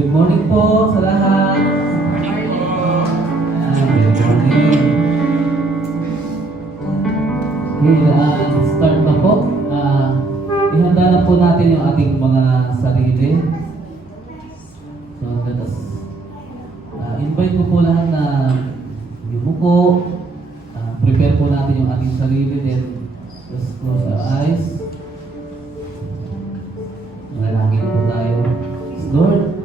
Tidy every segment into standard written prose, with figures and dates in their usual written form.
Good morning po sa lahat. Good morning. Okay, start na po. Ihanda na po natin yung ating mga sarili. So let us invite ko po lahat na yumuko. Prepare po natin yung ating sarili. Then just close our eyes. Manalangin po tayo. Lord,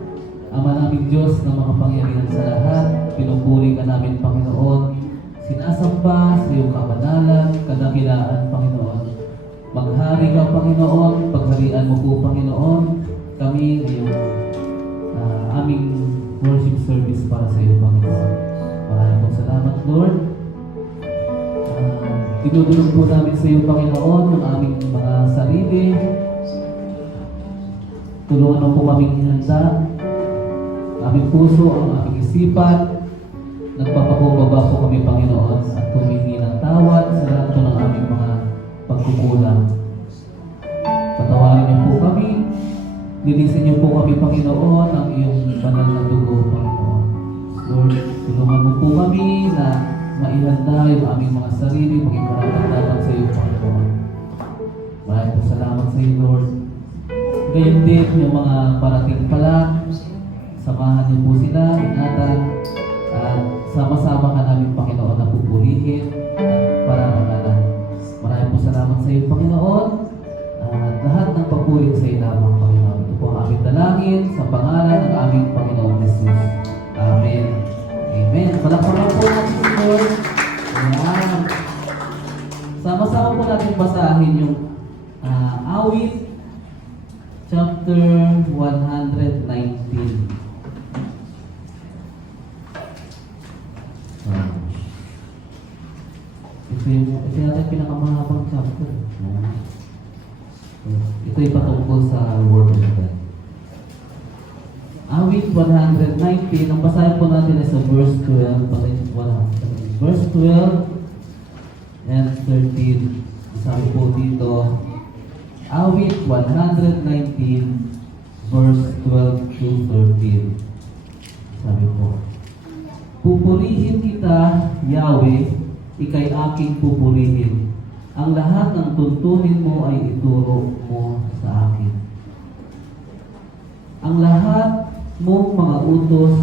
Ama naming Diyos na makapangyarihan sa lahat, pinupuri ka namin, Panginoon. Sinasamba sa iyong kabanalan, kadakilaan, Panginoon. Maghari ka, Panginoon, pagharian mo po, Panginoon, kami ngayong aming worship service para sa iyo, Panginoon. Maraming pong salamat, Lord. Tinudulog po namin sa iyo, Panginoon, yung aming mga sarili. Tulungan mo po kaming ihanda, aming puso, ang aming isipan. Nagpapakumbaba po kami, Panginoon, at humingi ng tawad sa lahat po ng aming mga pagkukulang. Patawarin niyo po kami, linisin niyo po kami, Panginoon, ang iyong banal na dugo, Panginoon. Lord, tulungan mo po kami na maihanda yung aming mga sarili, maging karapat-dapat sa iyo, Panginoon. Maraming po salamat sa iyo, Lord. Ngayon din, yung mga parating pala, samahan niyo po sila, ingatan, at sama-sama ka namin, Panginoon, na pupurihin at parangalan. Maraming po salamat sa iyo, Panginoon, at lahat ng papuri sa iyo lamang, Panginoon. Ito po ang aming dalangin sa pangalan ng aming Panginoon Jesus. Amen. Amen. Palakpakan po natin si Lord. Ayan. Sama-sama po natin basahin yung awit chapter 119. Ito yata pinakamahabang chapter. Ito ay patungkol sa Word of God. Awit 119, ang basahin po natin ay sa verse 12, verse 12 and 13. Sabi po dito, Awit 119, verse 12 to 13. Sabi po, pupurihin kita, Yahweh, ika'y aking pupurihin. Ang lahat ng tuntunin mo ay ituro mo sa akin. Ang lahat mong mga utos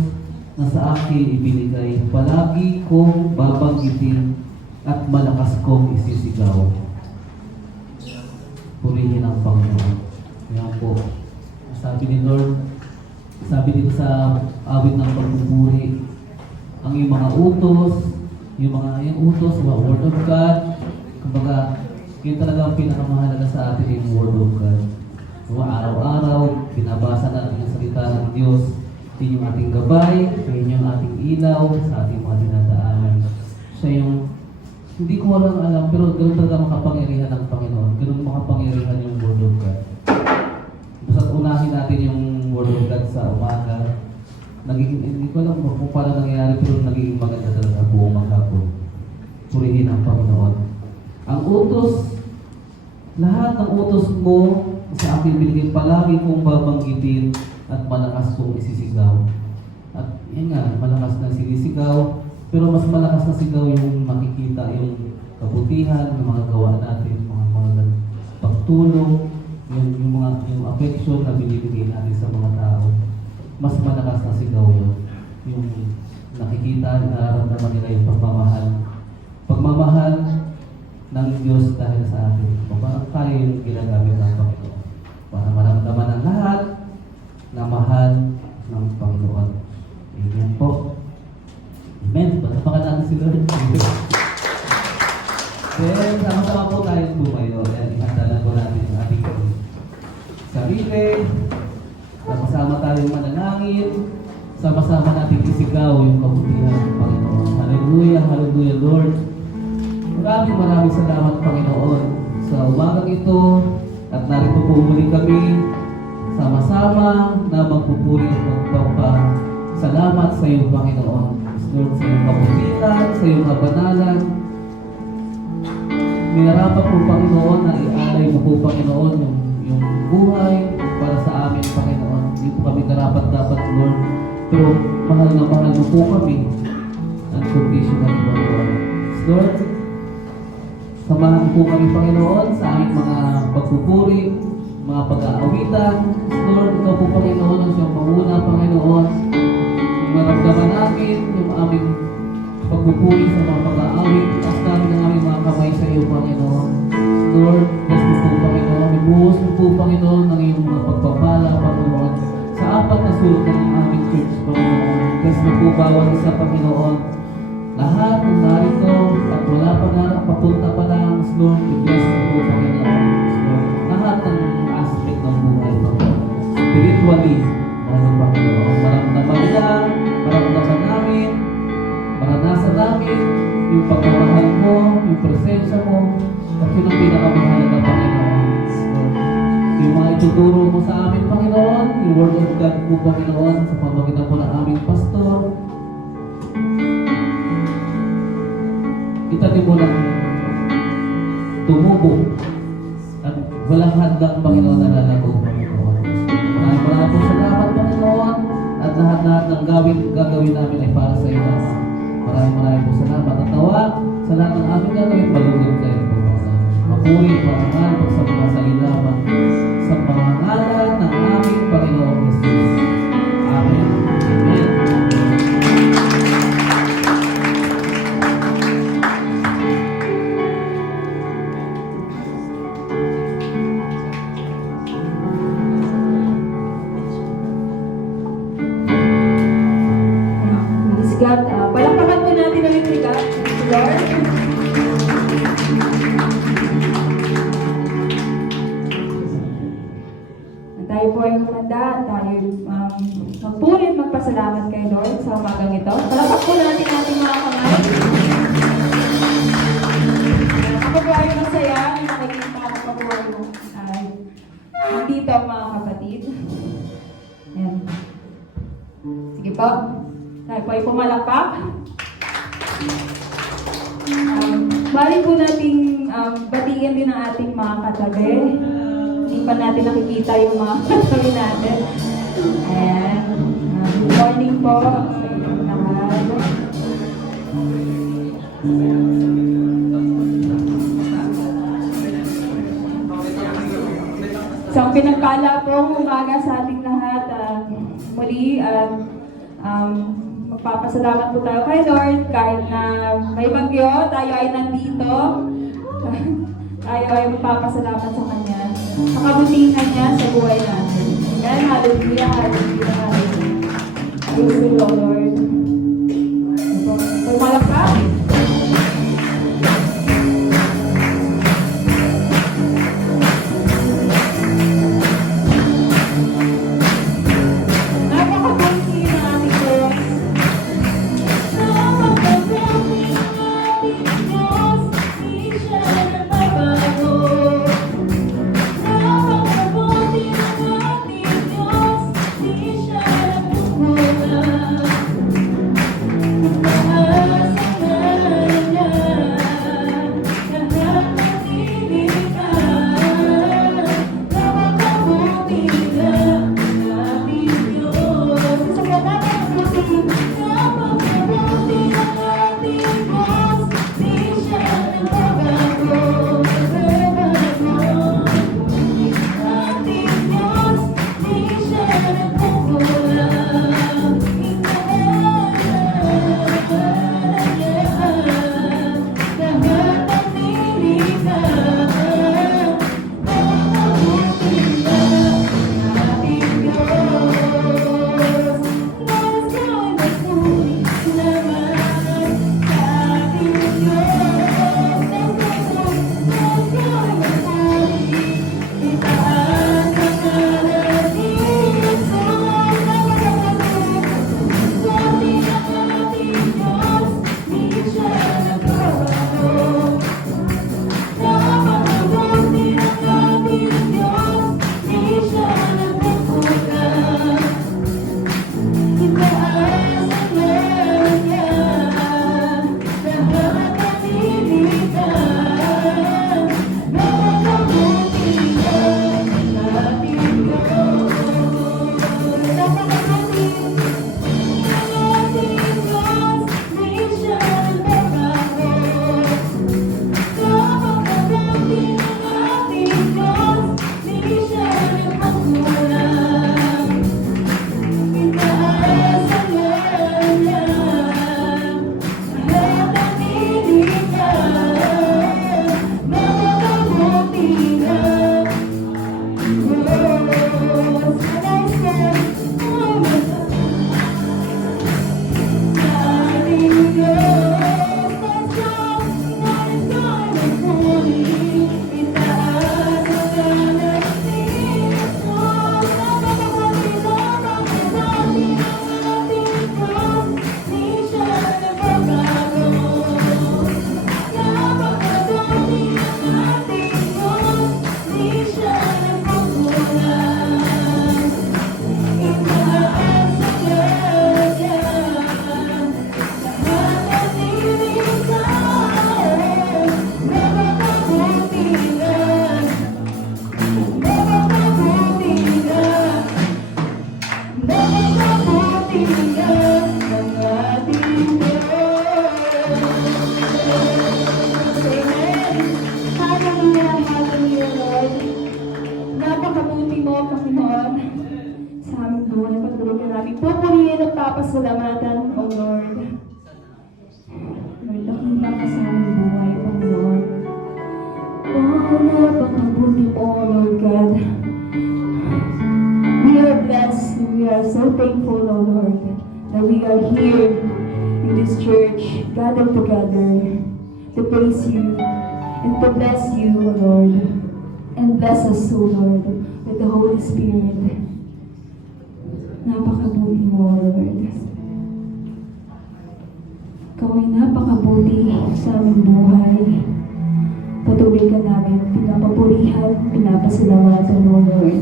na sa akin ibinigay, palagi kong babanggitin at malakas kong isisigaw. Purihin ang Panginoon. Kaya po, sabi ni Lord, sabi dito sa awit ng pagpupuri, ang iyong mga utos, yung utos, mga Word of God, kumbaga, yun talaga ang pinakamahalaga sa atin yung Word of God. Kung araw-araw, binabasa natin ang salita ng Diyos, yun yung ating gabay, yun yung ating ilaw sa ating mga dinadaanan. Siya yung, hindi ko walang alam, pero ganoon talaga makapangyarihan ng Panginoon. Ganoon makapangyarihan yung Word of God. Basta't unahin natin yung Word of God sa umaga. Hindi ko alam kung paano nangyayari, pero nagiging maganda talaga buong maghapon. Purihin ang Panginoon. Ang utos, lahat ng utos mo sa aking binigay, palagi kong babanggitin at malakas kong isisigaw. At yun nga, malakas na sinisigaw, pero mas malakas na sigaw yung makikita yung kabutihan, yung mga gawa natin, mga pagtulong, yung affection na binibigay natin sa mga tao. Mas malakas na sigaw yun. Yung nakikita, nararamdaman nila yung pagmamahal. Pagmamahal ng Diyos dahil sa atin. Parang tayo yung ginagamit ng Panginoon. Para maramdaman ng lahat na mahal ng Panginoon. Amen po. Amen. Patapakan natin si Lord. Then, sama-sama po tayo tumayo. Yan, ihanda na po natin yung ating sarili. Sama-sama tayong manalangin. Sama-sama natin isigaw yung kabutihan ng Panginoon. Hallelujah, hallelujah, Lord. Maraming salamat, Panginoon, sa umagang ito. At narito po muli kami sama-sama na magpupuri at magpapasalamat sa iyo, Panginoon. Lord, sa iyong kabutihan, sa iyong kabanalan. Minarapat po, Panginoon, na ialay mo po, Panginoon, yung buhay para sa amin, Panginoon. Hindi po kami karapat-dapat, Lord. Pero mahal na mahal mo po kami. Unconditionally, Lord. Lord, samahan po kami, Panginoon, sa aming mga pagpupuri, mga pag-aawitan. Lord, ikaw po, Panginoon, ang siyang mauna, Panginoon. Yung maramdaman namin, yung aming pagpupuri sa mga pag-aawit, taas namin ang aming mga kamay sa iyo, Panginoon. Lord, bless mo po, Panginoon. Ibuhos mo po, Panginoon, ng iyong mga pagpapala, Panginoon, sa apat na sulok ng aming church, Panginoon. Bless mo po bawat isa, Panginoon. Lahat ng narito at wala pa na, papunta pa lang, Lord, i-bless mo po, Panginoon. Lord, lahat ng aspect ng buhay, Panginoon. Spiritually, Panginoon, maramdaman nila, maramdaman namin, maranasan namin yung pagmamahal mo, yung presensya mo, at yun ang pinakamahalaga, Panginoon. Lord, yung mga ituturo mo sa amin, Panginoon, yung word of God po, Panginoon, sa pamagitan po ng aming pastor, itanim mo ng tumubo at walang hadlang, Panginoon, na lalago, Panginoon. Maraming po salamat, Panginoon, at lahat-lahat ng gagawin namin ay para sa iyo. Maraming po salamat at nawa sa lahat ng aming gagawin, malugod kayo po, Panginoon. Mapuri, parangal, sa mga salilaman, sa mga ngalan ng aming Panginoon Jesus. Amen. Amen. God, palakpakan po natin ulit si God, si Lord. Tayo po ay humanda, tayo magpuri at magpasalamat kay Lord sa umagang ito. Palakpak po natin ating mga kamay. Ako po ay masaya, may nakikita ako po ay nandito ang mga kapatid. Ayan. Sige po. Tayo po ay pumalakpak. Bali po nating batiin din ang ating mga katabi. Hindi pa natin nakikita yung mga katabi natin. Ayan. Good morning po sa inyong lahat. Isang pinagpala pong umaga sa ating lahat. Muli, magpapasalamat po tayo kay Lord kahit na may bagyo, tayo ay nandito. Tayo ay magpapasalamat sa Kanya. Sa kabutihan niya sa buhay natin. Amen. Hallelujah, hallelujah, hallelujah. Praise the Lord. Pagmalakpak. mo, Panginoon, sa aming buhay. Patuloy ka namin pupurihin at papasalamatan, O Lord. Lord, nakita ka sa aming buhay, Panginoon. Napakabuti mo, Lord God. We are blessed. We are so thankful, O Lord, that we are here in this church, gathered together to praise you and to bless you, O Lord. And bless us, O Lord, with the Holy Spirit. Napakabuti mo, O Lord. Ikaw ay napakabuti sa aming buhay. Patuloy ka namin pinapapurihan, pinapasalamatan, O Lord.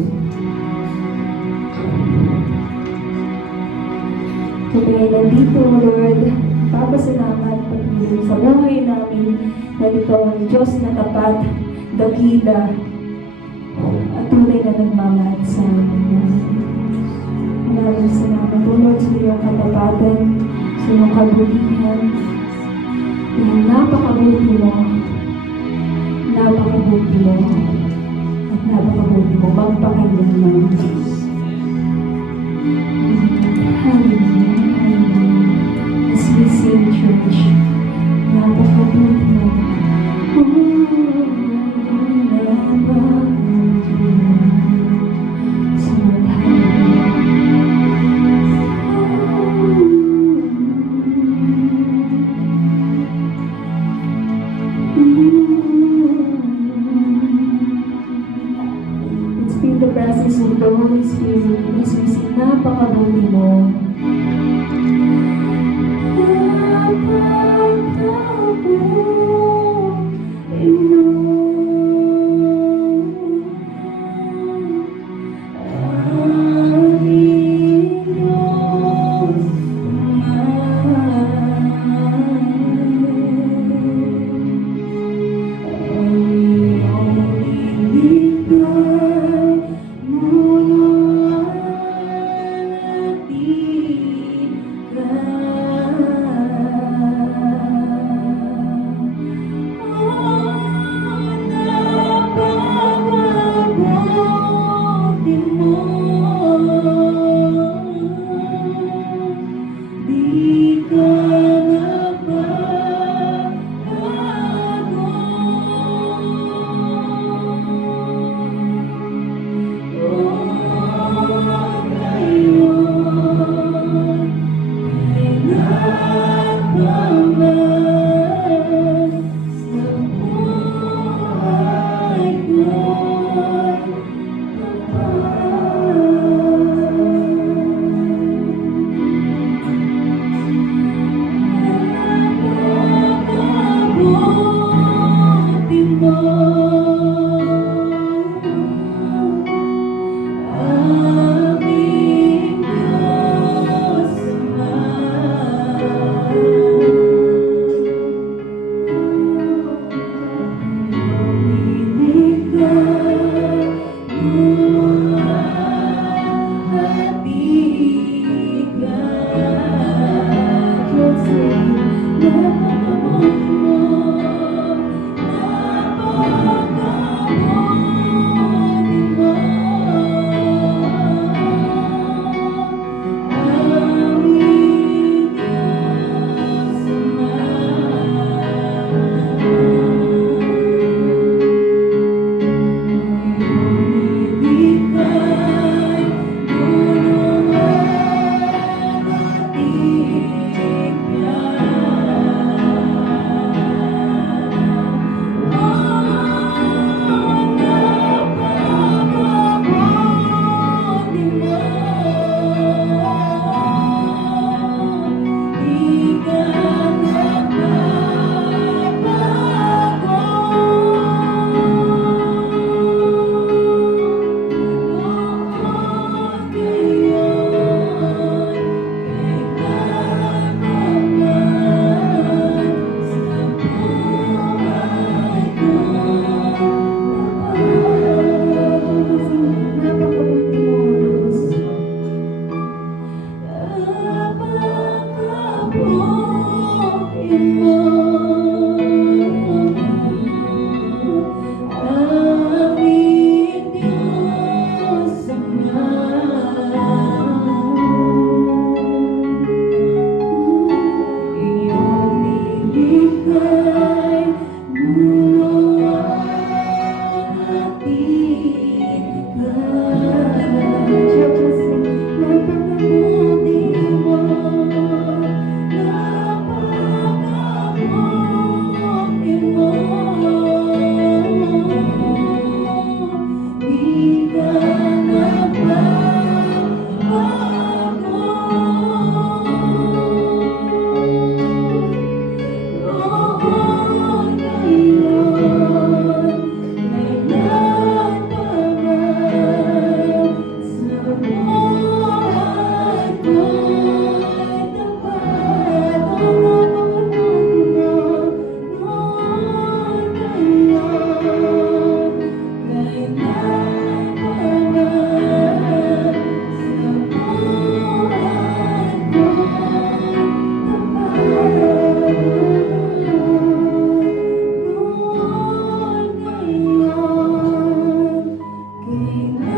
Kami ay nandito, O Lord, papasalamat patuloy sa buhay namin dahil ikaw ang Diyos na tapat, dakila, at tunay na nagmamahal sa amin. Maraming salamat, O Lord, sa iyong katapatan, sa iyong kabutihan. Dahil napakabuti mo, at napakabuti mo, magpakailanman. Hallelujah, hallelujah. As we sing, church, napakabuti mo. Let's feel the presence of the Holy Spirit. As we sing, napakabuti mo.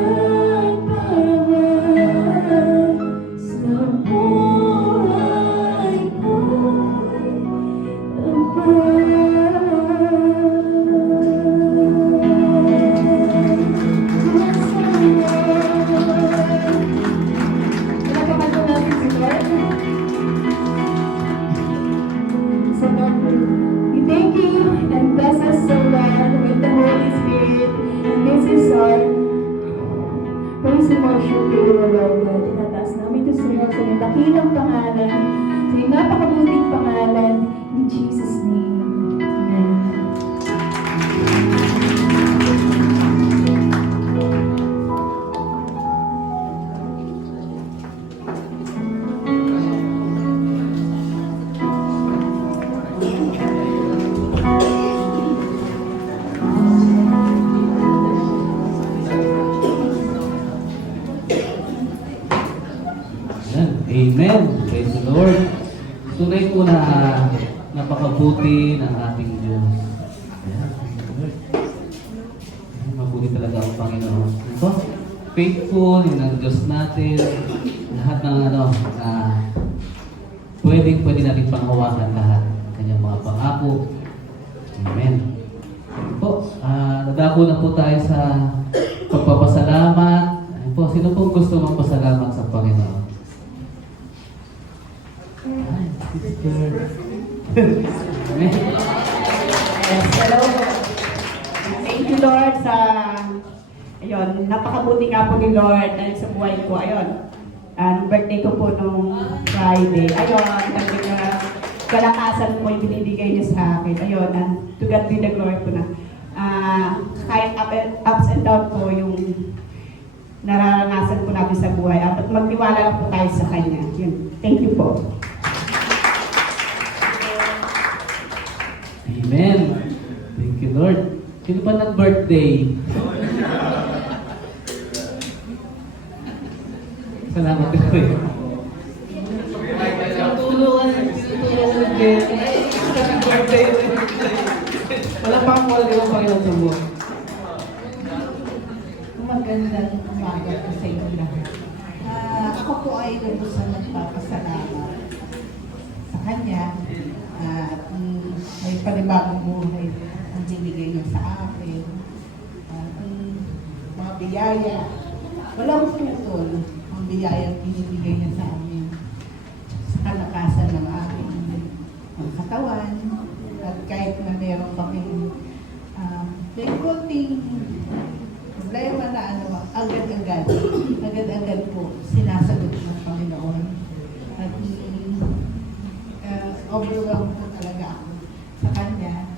sa buhay ko. Pinapakan po natin si Lord. So Lord, we thank you and bless us so well with the Holy Spirit. And this is our praise and worship to you, Lord God. Tinataas namin ito sa iyo sa iyong dakilang pangalan, sa iyong napakabuting pangalan, in Jesus' name. Amen. Ayan. Amen. Praise the Lord. Tunay po na napakabuti ng ating Diyos. Ayan. Praise the Lord. Ayan, mabuti talaga ang Panginoon. Ito, faithful, yun ang Diyos natin. Lahat ng pwede natin panghawakan lahat. Kanyang mga pangako. Amen. Po, nadako na po tayo sa pagpapasalamat. Ayan po, sino pong gusto magpasalamat sa Panginoon? Ay, sister. Amen. Yes, hello. Thank you, Lord, sa ayun, napakabuti nga po ni Lord dahil sa buhay ko. Ayun, nung birthday ko po nung Friday. Ayun, dahil kalakasan po yung binibigay niya sa akin. Ayun, and to God be the glory po na. Kahit ups and down po yung nararanasan po natin sa buhay. At magtiwala lang po tayo sa Kanya. Yun. Thank you po. Amen. Thank you, Lord. Sino pa nag-birthday? Salamat ko eh. Tulungan din. Birthday. Wala pang wala di ba Panginoon sa buhay? Magandang umaga po sa inyo lahat. Ako po ay lubos na nagpapasalamat sa Kanya at may panibagong buhay ang binigay niya sa akin. At mga biyaya, walang putol ang biyaya ang binibigay niya sa amin sa kalakasan ng aking katawan. At kahit na meron kaming may konting problema na agad-agad po sinasagot ng Panginoon. At overwhelmed po talaga ako sa Kanya.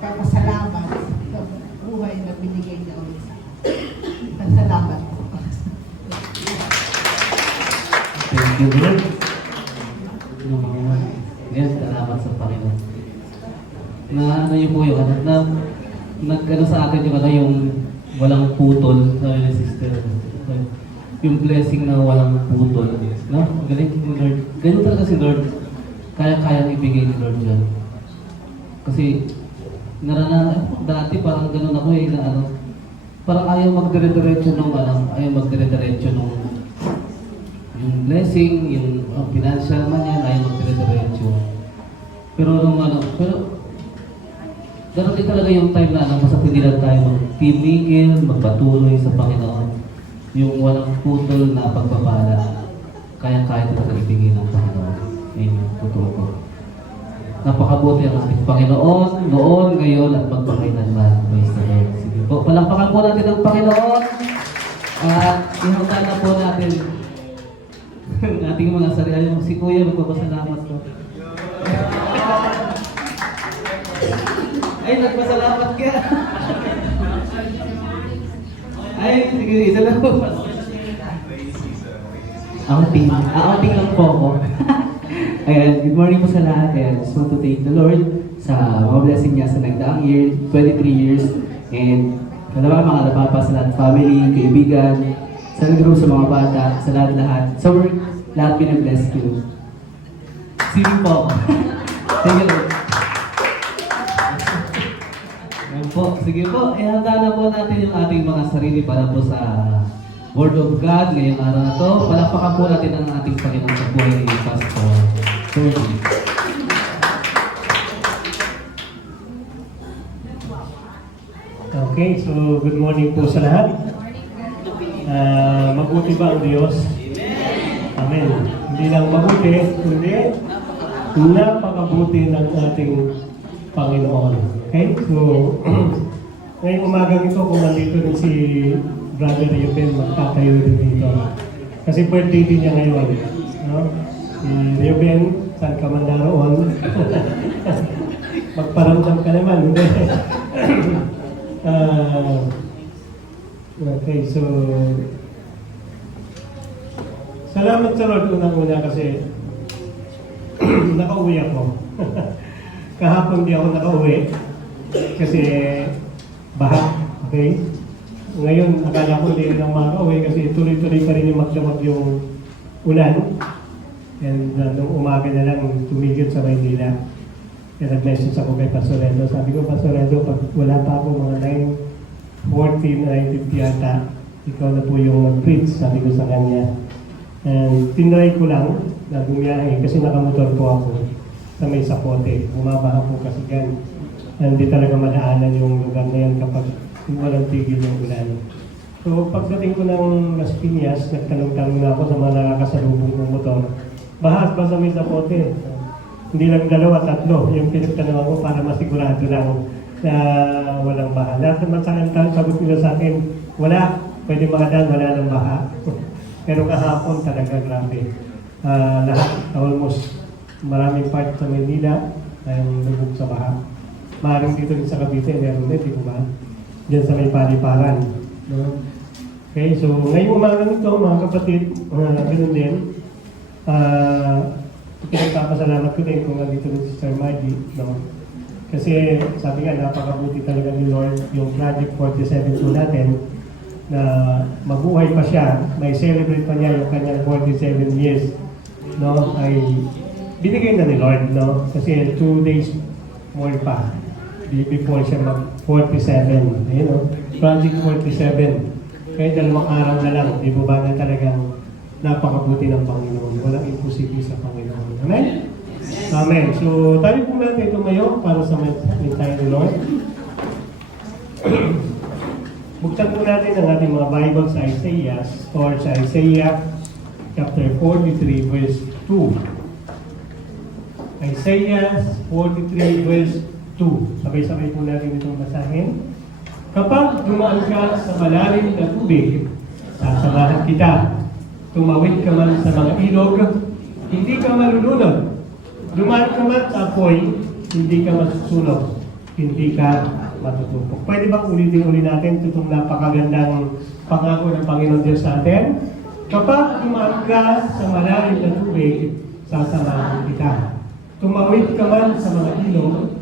Papasalamat sa buhay na binigay niya ulit sa akin. Salamat po. Thank you, Lord. Yes, salamat sa Panginoon. Na ano yun po yung nag-ano sa akin yung yung walang putol, sabi ni sister. Yung blessing na walang putol. No? Galing ni Lord. Ganun talaga si Lord. Kaya-kayang ibigay ni Lord yan. Kasi, dati parang ganun ako eh, na parang ayaw magdire-diretso nung ayaw magdire-diretso nung yung blessing, yung financial man yan, ayaw magdire-diretso. Pero gano'n din talaga yung time na basta hindi lang tayo magtimigil, magpatuloy sa Panginoon. Yung walang putol na pagpapala, kaya-kaya talaga ibigay ng Panginoon. Amen. Totoo ko. Napakabuti ang ating Panginoon, noon, ngayon, at magpakailanman. Praise the Lord. Sige po, palampakan po natin ang Panginoon. At ihanggan na po natin ang ating mga sarili. Si Kuya, magpapasalamat po. Ay, nagpasalamat ka. Ay, sige, isa lang po. Outing lang po ako. Ayan, good morning po sa lahat. Ayan, just want to thank the Lord sa mga blessing niya sa nagdaang year, 23 years. And kalawa mga labapa sa lahat, family, kaibigan, sa group, sa mga bata, sa lahat-lahat. Sa work, lahat pinabless ko. Sino po ako? Thank you, Lord. Ayan po. po. Sige po, ihanda na po natin yung ating mga sarili para po sa Word of God ngayong araw na to. Palakpakan po natin ang ating Panginoon sa buhay ni Pastor Fergie. Okay, so good morning po sa lahat. Mabuti ba ang Diyos? Amen. Hindi lang mabuti, kundi napakabuti ng ating Panginoon. Okay, so ngayong umagang ito, kung nandito rin si Brother Ruben, magtatayo rin dito. Kasi birthday din niya ngayon. No? Si Ruben, saan ka man naroon? Magparamdam ka naman, hindi? Okay, so salamat sa Lord unang-una kasi nakauwi ako. Kahapon di ako nakauwi kasi baha, okay? Ngayon, akala ko di lang makauwi kasi tuloy-tuloy pa rin yung magdamag yung ulan. And nung umaga na lang tumigil sa Maynila. Kaya nag-message ako kay Pastor Renzo. Sabi ko, Pastor Renzo, pag wala pa ako mga 9:40, 9:50 yata, ikaw na po yung mag-preach, sabi ko sa kanya. And tinry ko lang na bumiyahe kasi nakamotor po ako sa may Sapote. Bumabaha po kasi yan. And hindi talaga madaanan yung lugar na yan kapag walang tigil yung ulan. So pagdating ko ng Las Piñas, nagtanong-tanong na ako sa mga nakakasalubong ng motor. Bahas ba sa may Sapote? Hindi lang 2, 3 yung pinagtanong ko para masigurado lang na walang baha. Lahat naman sa kanila, sagot nila sa akin, wala, pwede makadaan, wala ng baha. Pero kahapon talaga grabe. Lahat, almost maraming part sa Manila ay lubog sa baha. Maraming dito rin sa Cavite, meron din, di ba? Diyan sa may paliparan. No? Okay, so ngayong umaga nito, mga kapatid, ganoon din, pinagpapasalamat ko din kung nandito rin si Sir Maggie, no? Kasi sabi nga, napakabuti talaga ni Lord yung Project 47 po natin na mabuhay pa siya, may celebrate pa niya yung kanyang 47 years, no? Ay binigay na ni Lord, no? Kasi 2 days more pa before siya mag-47, ayun, no? Project 47. Kaya 2 araw na lang, di ba na talagang napakabuti ng Panginoon. Walang imposible sa Panginoon. Amen? Amen. So, tayo po natin tumayo para sa mensahe ni Lord. Buksan po natin ang ating mga Bible sa Isaiah or sa Isaiah chapter 43 verse 2. Isaiah 43 verse 2. Sabay-sabay po natin itong basahin. Kapag dumaan ka sa malalim na tubig, sasamahan kita. Tumawid ka man sa mga ilog, hindi ka malulunod. Dumaan ka man sa apoy, hindi ka masusunog, hindi ka matutupok. Pwede bang ulitin natin itong napakagandang pangako ng Panginoon Diyos sa atin? Kapag dumaan ka sa malalim na tubig, sasamahan kita. Tumawid ka man sa mga ilog,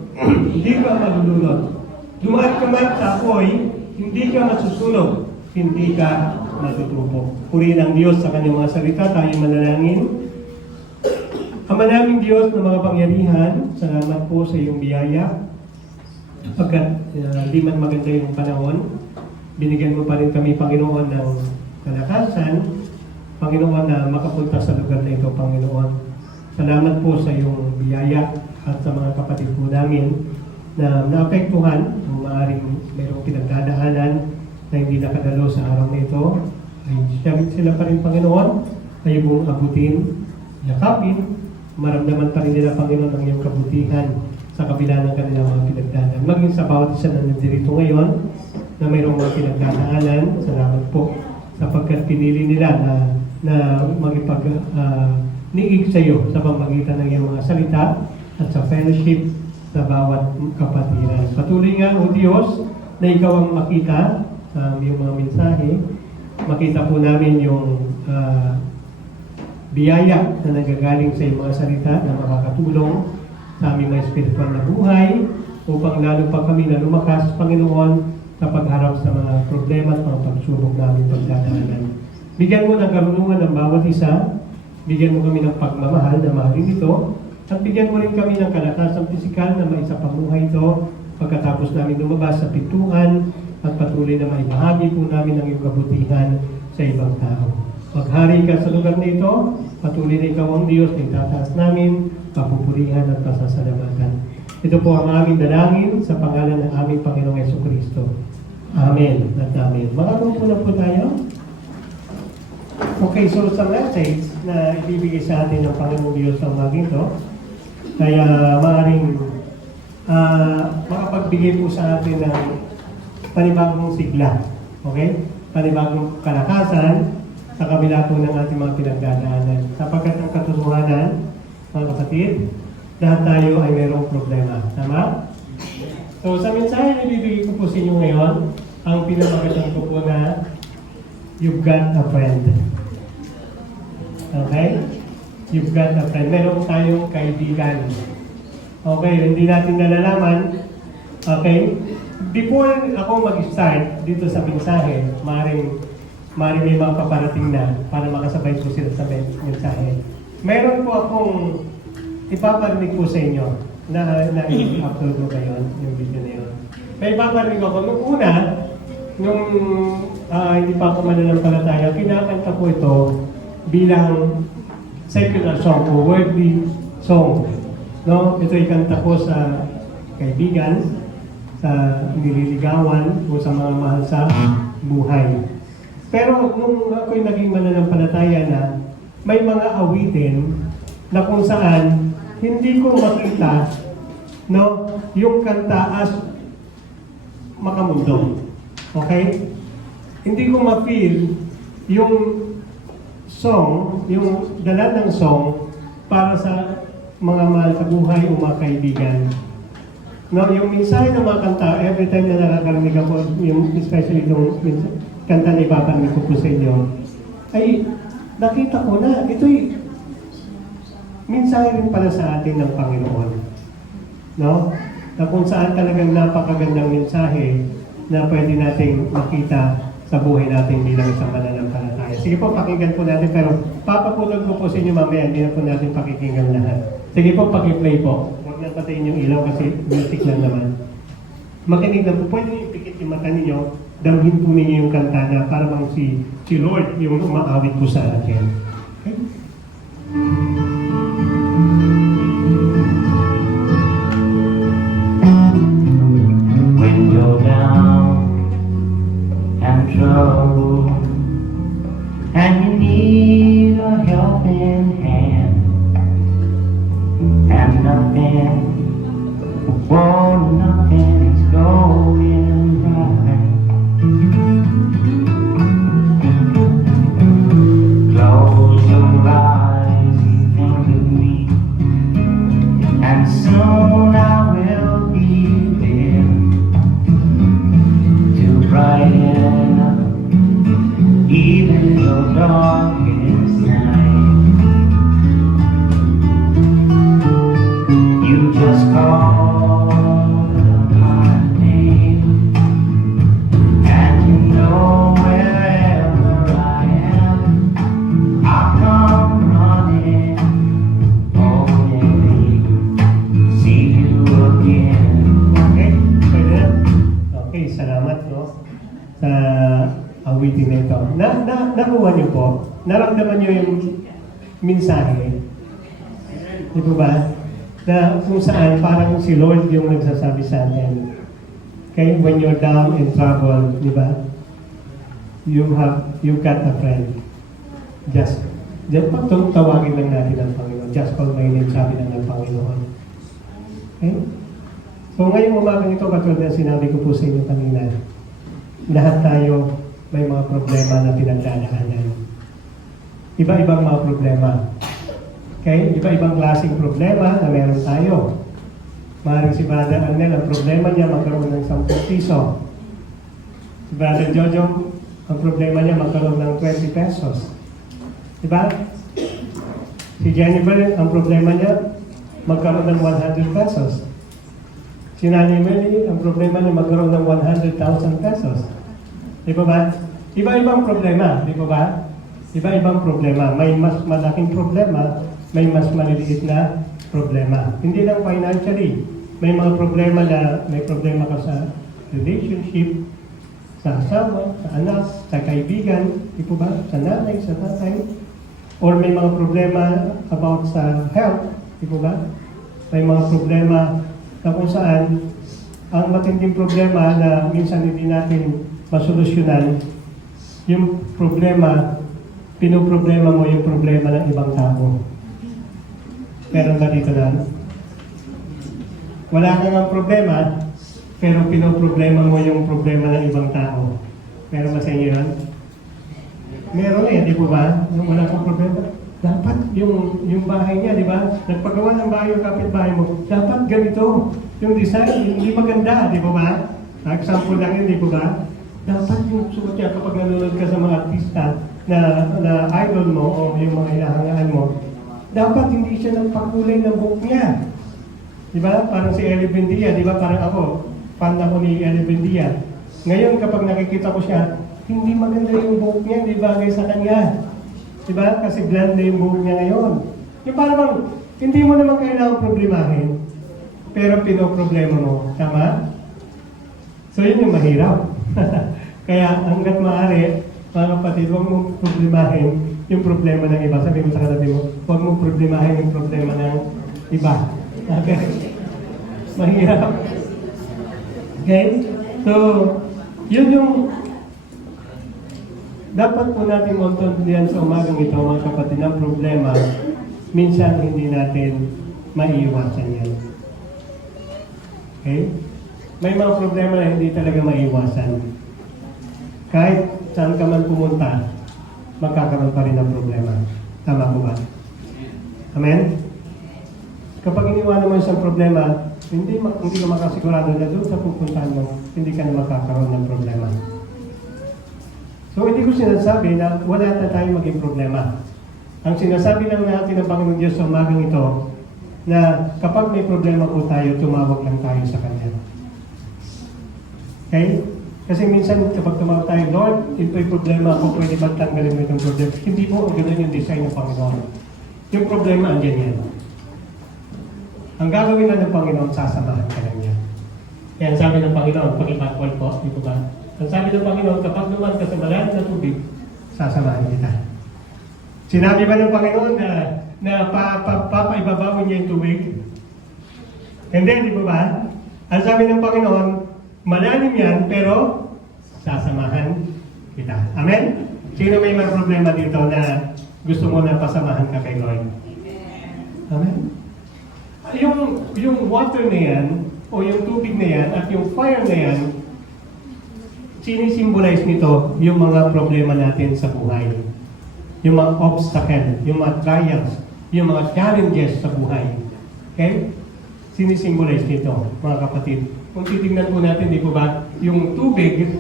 hindi ka malulunod. Dumaan ka man sa apoy, hindi ka masusunog, hindi ka matutupok. Purihin ang Diyos sa kanyang mga salita, tayo manalangin. Ama naming Diyos na mga pangyarihan, salamat po sa iyong biyaya. Pagkat di man maganda yung panahon, binigyan mo pa rin kami, Panginoon, ng kalakasan, Panginoon, na makapunta sa lugar na ito, Panginoon. Salamat po sa iyong biyaya at sa mga kapatid po namin na naapektuhan, kung maaaring mayroong pinagdadaanan na hindi nakadalo sa araw na ito, ay sila pa rin, Panginoon, ay mong abutin, yakapin, maramdaman pa rin nila, Panginoon, ang iyong kabutihan sa kabila ng kanilang mga pinagdadaanan. Maging sa bawat isa na nandito ngayon, na mayroong mga pinagdadaanan, salamat po, sapagkat pinili nila na magipag-niig sa iyo sa pamamagitan ng iyong mga salita at sa fellowship sa bawat kapatiran. Patuloy nga, O Diyos, na ikaw ang makita sa iyong mga mensahe. Makita po namin yung biyaya na nagagaling sa iyong mga salita na makakatulong sa aming mga spiritual na buhay upang lalo pa kami na lumakas, Panginoon, sa pagharap sa mga problema at mga pagsubok namin pagdadaanan. Bigyan mo ng karunungan ng bawat isa, bigyan mo kami ng pagmamahal na mahalin ito, at bigyan mo rin kami ng kalakasang pisikal na maisapamuhay ito pagkatapos namin lumabas sa pintuan at patuloy na maibahagi po namin ang iyong kabutihan sa ibang tao. Maghari ka sa lugar na ito, patuloy na ikaw ang Diyos na itataas namin, papupurihan at pasasalamatan. Ito po ang aming dalangin sa pangalan ng aming Panginoong Jesucristo. Amen at amen. Marunong po na po tayo. Okay, so sa message na ibibigay sa atin ng Panginoong Diyos sa umagang ito, kaya maaaring makapagbigay po sa atin ng panibagong sigla. Okay? Panibagong kalakasan sa kabila po ng ating mga pinagdadaanan. Sapagkat ang katotohanan, mga kapatid, lahat tayo ay mayroong problema. Tama? So sa mensahe na ibibigay ko po sa inyo ngayon, ang pinamagatan ko po na you've got a friend. Okay? You've got a friend. Meron tayong kaibigan. Okay, hindi natin nalalaman. Okay? Before ako mag-start dito sa mensahe, maaaring may mga paparating na para makasabay po sila sa mensahe. Meron po akong ipaparinig po sa inyo na i-upload mo kayo yung video na yun. May ipaparinig ako. Nung una, hindi pa ako mananampalataya, kinakanta po ito bilang secular song o worldly song. No? Ito ikanta ko sa kaibigan, sa nililigawan o sa mga mahal sa buhay. Pero nung ako'y naging mananampalataya na, may mga awitin na kung saan hindi ko makita no, yung kanta as makamundo. Okay? Hindi ko ma-feel yung song, yung dala ng song para sa mga mahal sa buhay o mga kaibigan. No, yung mensahe ng mga kanta, every time na nakakarinig ako, yung especially yung kanta na ipaparinig ko po sa inyo, ay nakita ko na ito'y mensahe rin pala sa atin ng Panginoon. No? Na kung saan talagang napakagandang mensahe na pwede nating makita sa buhay natin bilang isang mananampalataya. Sige po, pakinggan po natin, pero papapulog ko po sa inyo mamaya, hindi na po natin pakikinggan lahat. Sige po, pakiplay po. Huwag na patayin yung ilaw kasi music lang naman. Makinig na po, pwede nyo ipikit yung mata ninyo, damhin po ninyo yung kanta na para bang si Lord yung umaawit po sa atin. Okay? When you're down and trouble and you need a helping hand and nothing, nothing's going right. Close your eyes and think of me, and soon I will be there to brighten up even your darkest night. You just call my name, and you know wherever I am, I'll come running only to see you again. Okay? Pwede na? Okay, salamat no sa awitin na ito. Nakuha niyo po, naramdaman niyo yung mensahe. Di ba ba? Na kung saan parang si Lord yung nagsasabi sa atin. Okay, when you're down in trouble, di ba? You've got a friend. Just tawagin lang natin ang Panginoon. Just call my name, sabi lang ng Panginoon. Okay? So ngayong umagang ito, katulad na sinabi ko po sa inyo kanina, lahat tayo may mga problema na pinagdadaanan. Iba-ibang mga problema. Okay? Iba-ibang klaseng problema na meron tayo. Maaaring si Brother Arnel, ang problema niya magkaroon ng 10 piso. Si Brother Jojo, ang problema niya magkaroon ng 20 pesos. Diba? Si Jennifer, ang problema niya magkaroon ng 100 pesos. Si Nanay Mary, ang problema niya magkaroon ng 100,000 pesos. Di ba ba? Iba-ibang problema. Di ba ba? Iba-ibang problema. May mas malaking problema, may mas maliliit na problema. Hindi lang financially, may mga problema na may problema ka sa relationship, sa asawa, sa anak, sa kaibigan, di po ba? Sa nanay, sa tatay. Or may mga problema about sa health, di po ba? May mga problema na kung saan ang matinding problema na minsan hindi natin masolusyonan, yung problema, pinoproblema mo yung problema ng ibang tao. Meron ba dito na? Wala kang ang problema, pero pinoproblema mo yung problema ng ibang tao. Meron ba sa inyo yun? Meron di po ba? Yung wala kang problema. Dapat yung bahay niya, di ba? Nagpagawa ng bahay yung kapitbahay mo. Dapat ganito. Yung design, hindi maganda, di po ba? Example lang yun, di po ba? Dapat yung suot niya kapag nanonood ka sa mga artista na idol mo o yung mga ilahangaan mo, dapat hindi siya nagpakulay ng buhok niya. Di ba? Parang si Ellie Buendia, di ba? Parang ako, fan ako ni Ellie Buendia. Ngayon, kapag nakikita ko siya, hindi maganda yung buhok niya, hindi bagay sa kanya. Di ba? Kasi blonde na yung buhok niya ngayon. Yung parang, hindi mo naman kailangang problemahin, pero pinoproblema mo. Tama? So, yun yung mahirap. Kaya, hanggat maaari, mga kapatid, huwag mong problemahin yung problema ng iba. Sabi mo sa katabi mo, huwag mong problemahin yung problema ng iba. Okay? Mahirap. Okay? So, yun yung dapat po natin montondihan sa umagang ito, mga kapatid, ng problema, minsan hindi natin maiiwasan yan. Okay? May mga problema na hindi talaga maiiwasan. Kahit saan ka man pumunta, magkakaroon pa rin ng problema. Tama po ba? Amen? Kapag iniwanan mo isang problema, hindi ka makasigurado na doon sa pupuntahan mo, hindi ka na magkakaroon ng problema. So, hindi ko sinasabi na wala na tayong maging problema. Ang sinasabi lang natin ng Panginoon Diyos sa umagang ito, na kapag may problema po tayo, tumawag lang tayo sa Kanya. Okay? Kasi minsan kapag tumawag tayo, Lord, ito'y problema ako, pwede ba tanggalin mo itong problema? Hindi po ang ganun yung design ng Panginoon. Yung problema, andyan yan. Ang gagawin na ng Panginoon, sasamahan ka lang niya. Yan sabi ng Panginoon, pag-ipakwal po, di ba? Ang sabi ng Panginoon, kapag duman ka sa malalim na tubig, sasamahan kita. Sinabi ba ng Panginoon na papaibabawin niya yung tubig? Hindi, di ba? Ang sabi ng Panginoon, malalim yan, pero sasamahan kita. Amen? Sino may mga problema dito na gusto mo na pasamahan ka kay Lord? Amen? Yung water na yan, o yung tubig na yan, at yung fire na yan, sinisimbolize nito yung mga problema natin sa buhay. Yung mga obstacle, yung mga trials, yung mga challenges sa buhay. Okay? Sinisimbolize nito, mga kapatid. Kung titignan po natin, di po ba, yung tubig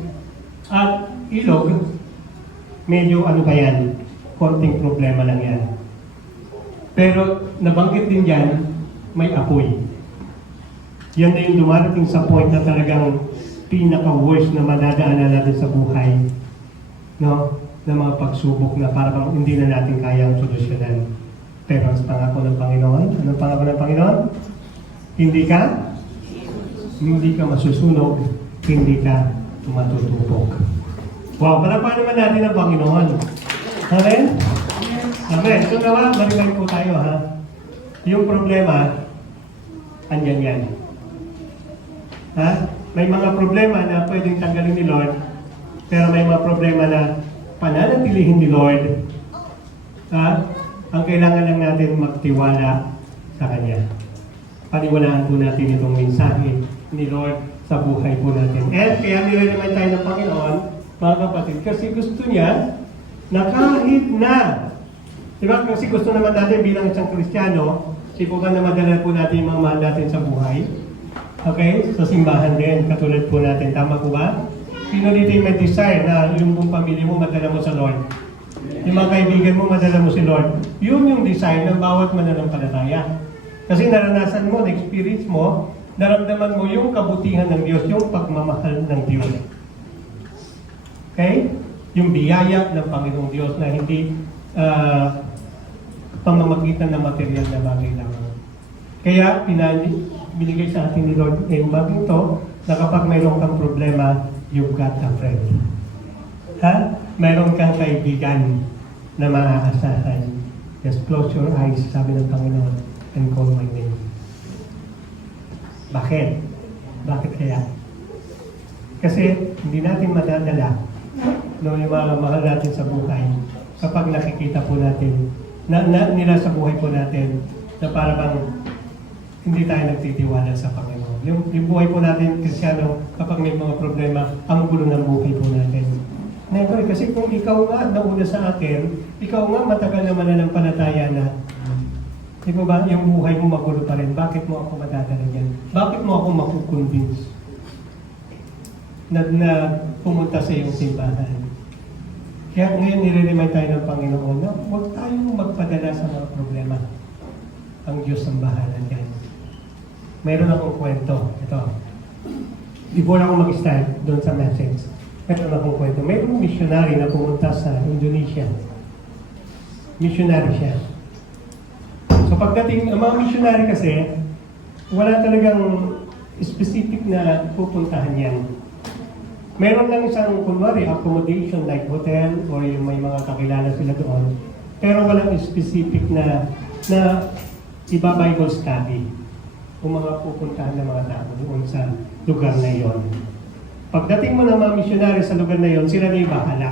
at ilog, medyo ano ba yan, konting problema lang yan. Pero nabanggit din dyan, may apoy. Yan na yung dumarating sa point na talagang pinaka-worst na madadaanan natin sa buhay. No? Na mga pagsubok na parang hindi na natin kayang solusyonan. Pero ang pangako ng Panginoon, anong pangako ng Panginoon? Hindi ka masusunog, hindi ka matutupok. Wow, palapahan naman natin ang Panginoon. Amen? Amen. So nawa, balik po tayo ha. Yung problema, andyan yan. Ha? May mga problema na pwedeng tanggalin ni Lord, pero may mga problema na pananatilihin ni Lord. Ha? Ang kailangan lang natin magtiwala sa Kanya. Paniwalaan po natin itong mensahe ni Lord sa buhay po natin. And kaya nire-remind tayo ng Panginoon, mga kapatid, kasi gusto niya na kahit na, diba, kasi gusto naman natin bilang isang Kristiyano, sipukan na madala po natin yung mga mahal natin sa buhay. Okay? Sa simbahan din, katulad po natin. Tama po ba? Sino dito yung may desire na yung buong pamilya mo madala mo sa Lord? Yung mga kaibigan mo madala mo si Lord? Yun yung desire ng bawat mananampalataya. Kasi naranasan mo, na-experience mo, naramdaman mo yung kabutihan ng Diyos, yung pagmamahal ng Diyos. Okay? Yung biyaya ng Panginoong Diyos na hindi pamamagitan ng material na bagay lamang. Kaya binigay sa atin ni Lord yung bagong to, na kapag mayroon kang problema, you've got a friend. Ha? Mayroon kang kaibigan na maaasahan. Just close your eyes, sabi ng Panginoon, and call my name. Bakit? Bakit kaya? Kasi hindi natin madadala yung mga mahal natin sa buhay kapag nakikita po natin nila sa buhay po natin na para bang hindi tayo nagtitiwala sa Panginoon. Yung buhay po natin, Kristiyano, kapag may mga problema, ang gulo ng buhay po natin. Ngayon, kasi kung ikaw nga nauna sa akin, ikaw nga matagal na mananampalataya na, di ba ba, yung buhay mo magulo pa rin, bakit mo ako madadala yan? Bakit mo ako makukonvince na pumunta sa iyong simbahan? Kaya ngayon nire-remind tayo ng Panginoon na huwag tayong magpadala sa mga problema. Ang Diyos ang bahala dyan. Mayroon akong kwento. Ito. Before ako mag-start doon sa message, mayroon akong kwento. Mayroong missionary na pumunta sa Indonesia. Missionary siya. So pagdating, ang mga missionary kasi, wala talagang specific na pupuntahan yan. Meron lang isang, kunwari, accommodation like hotel or yung may mga kakilala sila doon. Pero walang specific na iba Bible study kung mga pupuntahan ng mga tao doon sa lugar na yon. Pagdating mo ng mga missionary sa lugar na yon, sila na yung bahala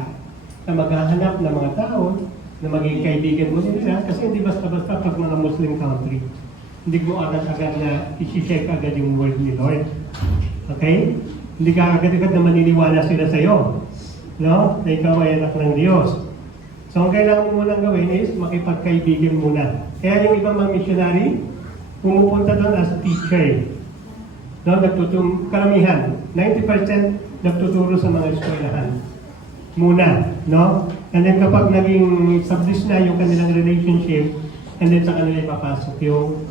na maghahanap ng mga tao na maging kaibigan mo nila kasi hindi basta-basta pag mga Muslim country. Hindi mo agad-agad na isi-check agad yung word ni Lord. Okay? Hindi ka agad-agad na maniniwala sila sa iyo. No? Na ikaw ay anak ng Diyos. So, ang kailangan mo munang gawin is makipagkaibigan muna. Kaya yung ibang mga missionary, pumupunta doon as teacher. No? Karamihan, 90% nagtuturo sa mga eskwelahan. Muna. No? And then kapag naging establish na yung kanilang relationship, and then sa kanila ipapasok yung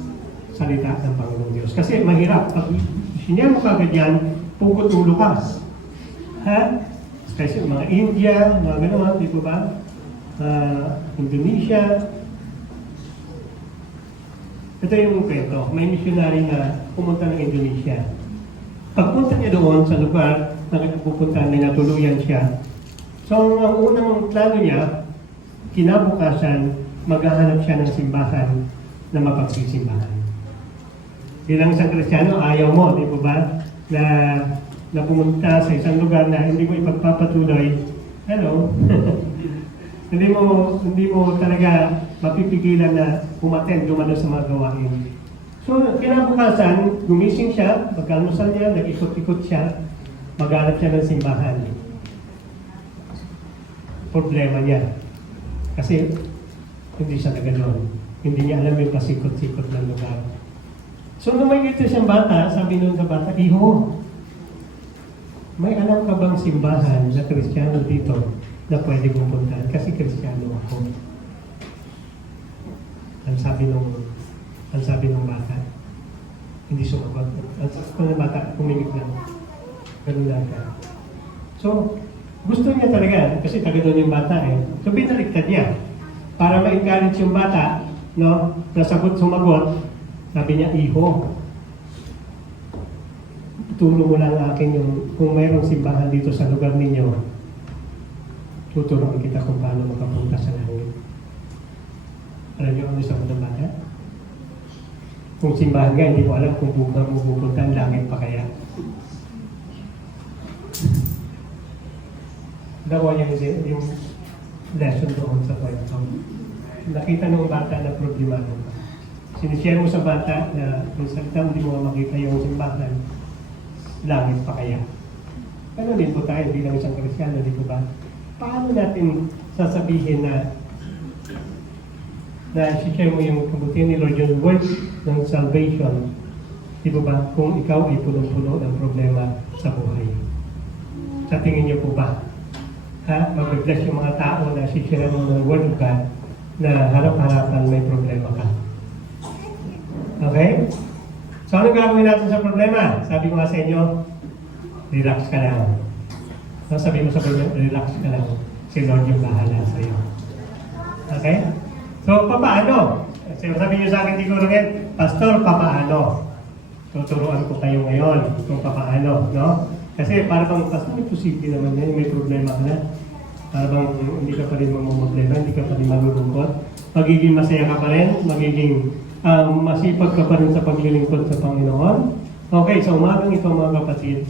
salita ng Panginoong Diyos. Kasi mahirap. Pag sinya mo kagad yan, pugod ulo ka. Ha? Especially mga India, mga gano'n, di ba? Indonesia. Ito yung kwento. May missionary na pumunta ng Indonesia. Pagpunta niya doon sa lugar na pupuntahan niya, natuluyan siya. So, ang unang plano niya, kinabukasan, maghahanap siya ng simbahan na mapagsisimbahan. Bilang isang Kristiyano, ayaw mo, di ba? Na pumunta sa isang lugar na hindi mo ipagpapatuloy, hello, hindi mo talaga mapipigilan na dumalo sa mga gawain. So, kinabukasan, gumising siya, pagkalmusal niya, nag-ikot-ikot siya, maghanap siya ng simbahan. Problema niya. Kasi, hindi siya nagano'n. Hindi niya alam yung pasikot-sikot ng lugar. So, nung may dito siyang bata, sabi nung sa bata, Iho, may alam ka bang simbahan na Kristiyano dito na pwede mong puntahan? Kasi Kristiyano ako. Ang sabi nung bata, hindi sumagot. Ang sabi ng bata, pumingit lang. Ganun lang ka. So, gusto niya talaga, kasi taga doon yung bata eh. So, binaliktad niya. Para ma-encourage yung bata, no, sumagot, sabi niya, Iho, tuturo mo lang akin yung, kung mayroong simbahan dito sa lugar ninyo, tuturuan kita kung paano makapunta sa langit. Alam niyo ano sabi ng bata? Kung simbahan nga, hindi ko alam kung buka mo pupunta, langit pa kaya. Dawa yung lesson doon sa kwento. Nakita ng bata na problemado. Sinishare mo sa bata na kung salita hindi mo makita yung simbahan, langit pa kaya. Ano din po tayo bilang isang Kristiyano, di po ba? Paano natin sasabihin na share mo yung kabutihan ni Lord, yung word ng salvation, di po ba? Kung ikaw ay punong-puno ng problema sa buhay. Sa tingin niyo po ba? Ha? Mag-bless yung mga tao na share mo ng word of God na harap-harapan may problema ka. Okay? So, anong gagawin natin sa problema? Sabi ko nga sa inyo, relax ka lang. So, sabi mo sa problema, relax ka lang. Si Lord yung bahala sa iyo. Okay? So, papaano? Sabi niyo sa akin, siguro ngayon, Pastor, papaano? tuturuan ko kayo ngayon kung paano, no? Kasi para bang pastor, may posible naman yan, may problema ka na. Para bang hindi ka pa rin mamumblema, hindi ka pa rin malulungkot. Magiging masaya ka pa rin, magiging masipag ka pa rin sa paglilingkod sa Panginoon. Okay, sa umagang ito mga kapatid,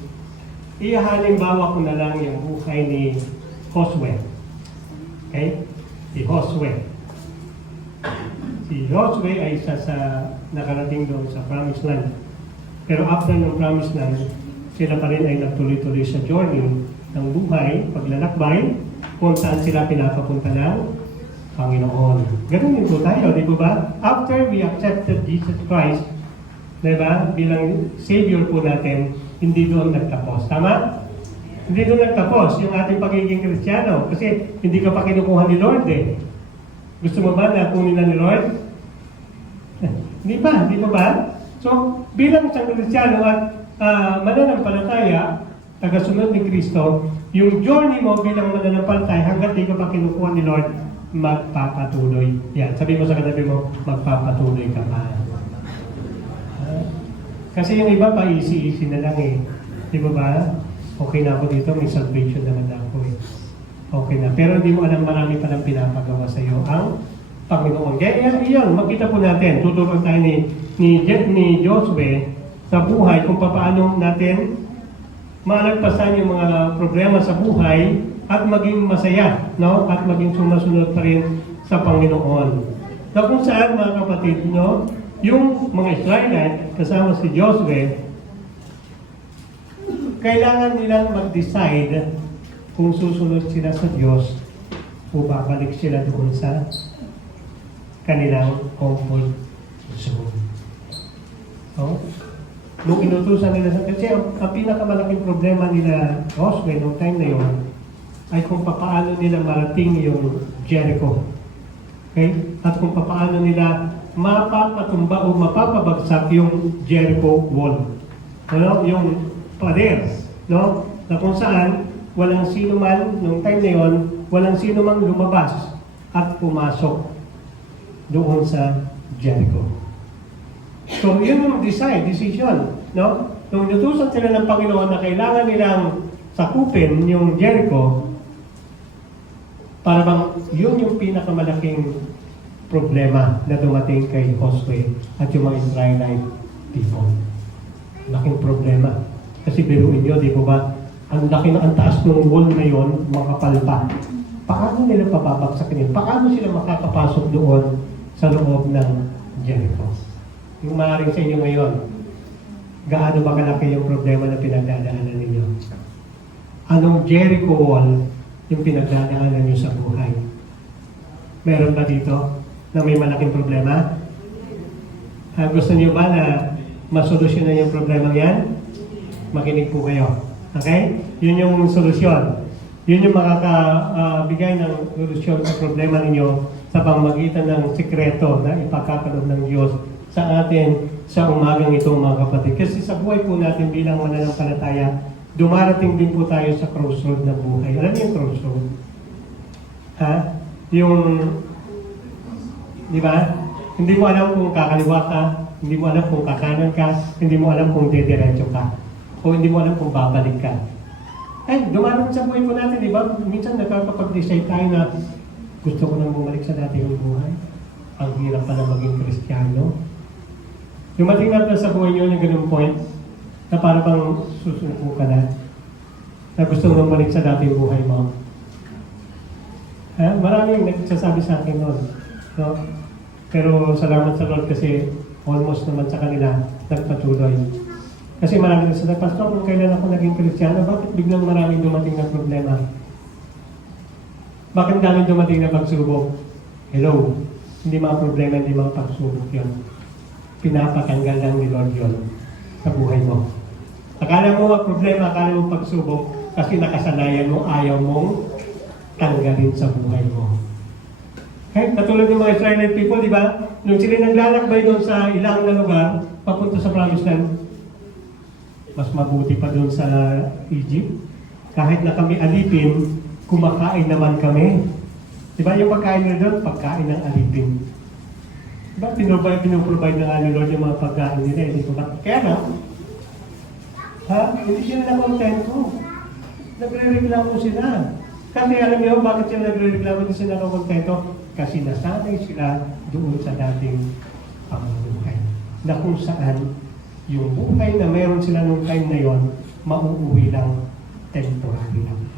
ihalimbawa ko na lang yung buhay ni Josue. Okay? Si Josue. Si Josue ay isa sa nakarating doon sa Promised Land. Pero after ng Promised Land, sila pa rin ay nagtuloy-tuloy sa journey ng buhay, paglalakbay, kung saan sila pinapapunta ng Panginoon. Ganun din po tayo, di ba? After we accepted Jesus Christ, di ba, bilang Savior po natin, hindi doon nagtapos. Tama? Hindi doon nagtapos yung ating pagiging Kristiyano kasi hindi ka pa kinukuha ni Lord eh. Gusto mo ba na kunin na ni Lord? Hindi pa ba? So, bilang isang Kristiyano at mananampalataya, tagasunod ni Kristo, yung journey mo bilang mananampalataya hanggat di ka pa kinukuha ni Lord, magpapatuloy. Yan, sabi mo sa katabi mo, magpapatuloy ka pa. Kasi yung iba pa easy na lang eh. Di ba? Okay na ako dito, may salvation naman ako eh. Okay na. Pero hindi mo alam marami pa lang pinapagawa sa iyo ang Panginoon. Kaya yan, makita po natin, tuturuan tayo ni Josue sa buhay kung paano natin malagpasan yung mga problema sa buhay at maging masaya, no? At maging sumusunod pa rin sa Panginoon. Na kung saan mga kapatid, no? Yung mga Israelite kasama si Josue, kailangan nilang mag-decide kung susunod sila sa Diyos o babalik sila doon sa kanilang comfort zone. So, nung inutusan nila kasi ang pinakamalaking problema nila Josue noong time na yun ay kung paano nila marating yung Jericho. Okay? At kung paano nila mapapatumba o mapapabagsak yung Jericho wall. Ano? Yung pader. No? Na kung saan walang sino man, noong time na yun, walang sino man lumabas at pumasok doon sa Jericho. So, yun yung decision, no? Nung inutusan sila ng Panginoon na kailangan nilang sakupin yung Jericho, para bang yun yung pinakamalaking problema na dumating kay Josue at yung mga Israelite people. Laking problema. Kasi biruin nyo, di ba ba? Ang laki na ang taas ng wall na yun, makapal pa. Paano nila papabagsakin yun? Paano sila makakapasok doon sa loob ng Jericho? Yung maaaring sa inyo ngayon, gaano ba kalaki yung problema na pinagdadaanan ninyo? Anong Jericho wall yung pinagdadaanan nyo sa buhay? Meron ba dito na may malaking problema? Gusto niyo ba na masolusyonan yung problema yan? Makinig po kayo. Okay? Yun yung solusyon. Yun yung makakabigay ng solusyon sa problema ninyo sa pamamagitan ng sikreto na ipagkakaloob ng Diyos sa atin sa umagang ito mga kapatid. Kasi sa buhay po natin bilang mananampalataya, dumarating din po tayo sa crossroad ng buhay. Alam niyo yung crossroad? Ha? Yung, di ba? Hindi mo alam kung kakaliwa ka, hindi mo alam kung kakanan ka, hindi mo alam kung dediretso ka, o hindi mo alam kung babalik ka. Eh, dumarating sa buhay po natin, di ba? Minsan nakakapag-decide tayo na gusto ko nang bumalik sa dati yung buhay. Ang hirap pala maging Kristiyano. Dumating natin sa buhay nyo yung ganung point na para bang susuko ka na gusto mo nang balik sa dati yung buhay mo. Maraming nagsasabi sa akin noon. No? Pero salamat sa Lord kasi almost naman sa kanila nagpatuloy. Kasi maraming nagsasabi, Pastor, kung kailan ako naging Kristiyano, bakit biglang maraming dumating na problema? Bakit daming dumating na pagsubok? Hello, hindi mga problema, hindi mga pagsubok yun. Pinapatanggal lang ni Lord yun sa buhay mo. Akala mo mga problema, akala mo pagsubok, kasi nakasanayan mo, ayaw mong tanggalin sa buhay mo. Okay? Katulad ng mga Israelite people, di ba? Nung sila naglalakbay doon sa ilang na lugar, papunta sa Promised Land, mas mabuti pa doon sa Egypt. Kahit na kami alipin, kumakain naman kami. Di ba yung pagkain nila doon? Pagkain ng alipin. Diba, pinuprovide na nga ni Lord yung mga pagkain nila, hindi ko ba? Kaya nga, hindi sila nakontento. Nagre-reklamo sila. Kasi alam niyo, bakit sila nagre-reklamo, hindi sila nakontento? Kasi nasanay sila doon sa dating pamumuhay. Na kung saan, yung buhay na meron sila nung time na yon, mauuwi lang, temporary lang.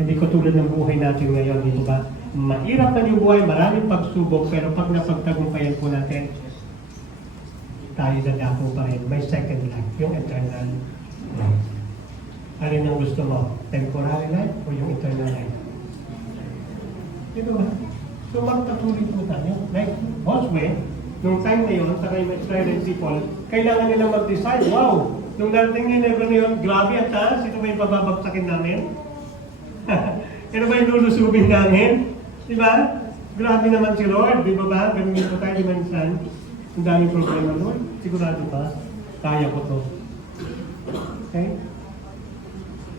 Hindi ko tulad ng buhay natin ngayon, dito ba? Mahirap na yung buhay, maraming pagsubok, pero pag napagtagumpayan po natin, tayo dadako pa rin. May second life, yung eternal life. Alin ang gusto mo? Temporary life o yung eternal life? Dito ba? So magpatuloy po tayo. Like Josue, nung time na yun, sa kay Israel and Sipol, kailangan nila mag-decide, wow! Nung narating ni Nebro na yun, grabe ang taas, ito ba yung pababagsakin namin? Ito ba yung lulusubin namin? Diba? Grabe naman si Lord, di ba ba? Ganun po tayo minsan. Ang daming problema, Lord. Sigurado ba? Kaya ko to. Okay?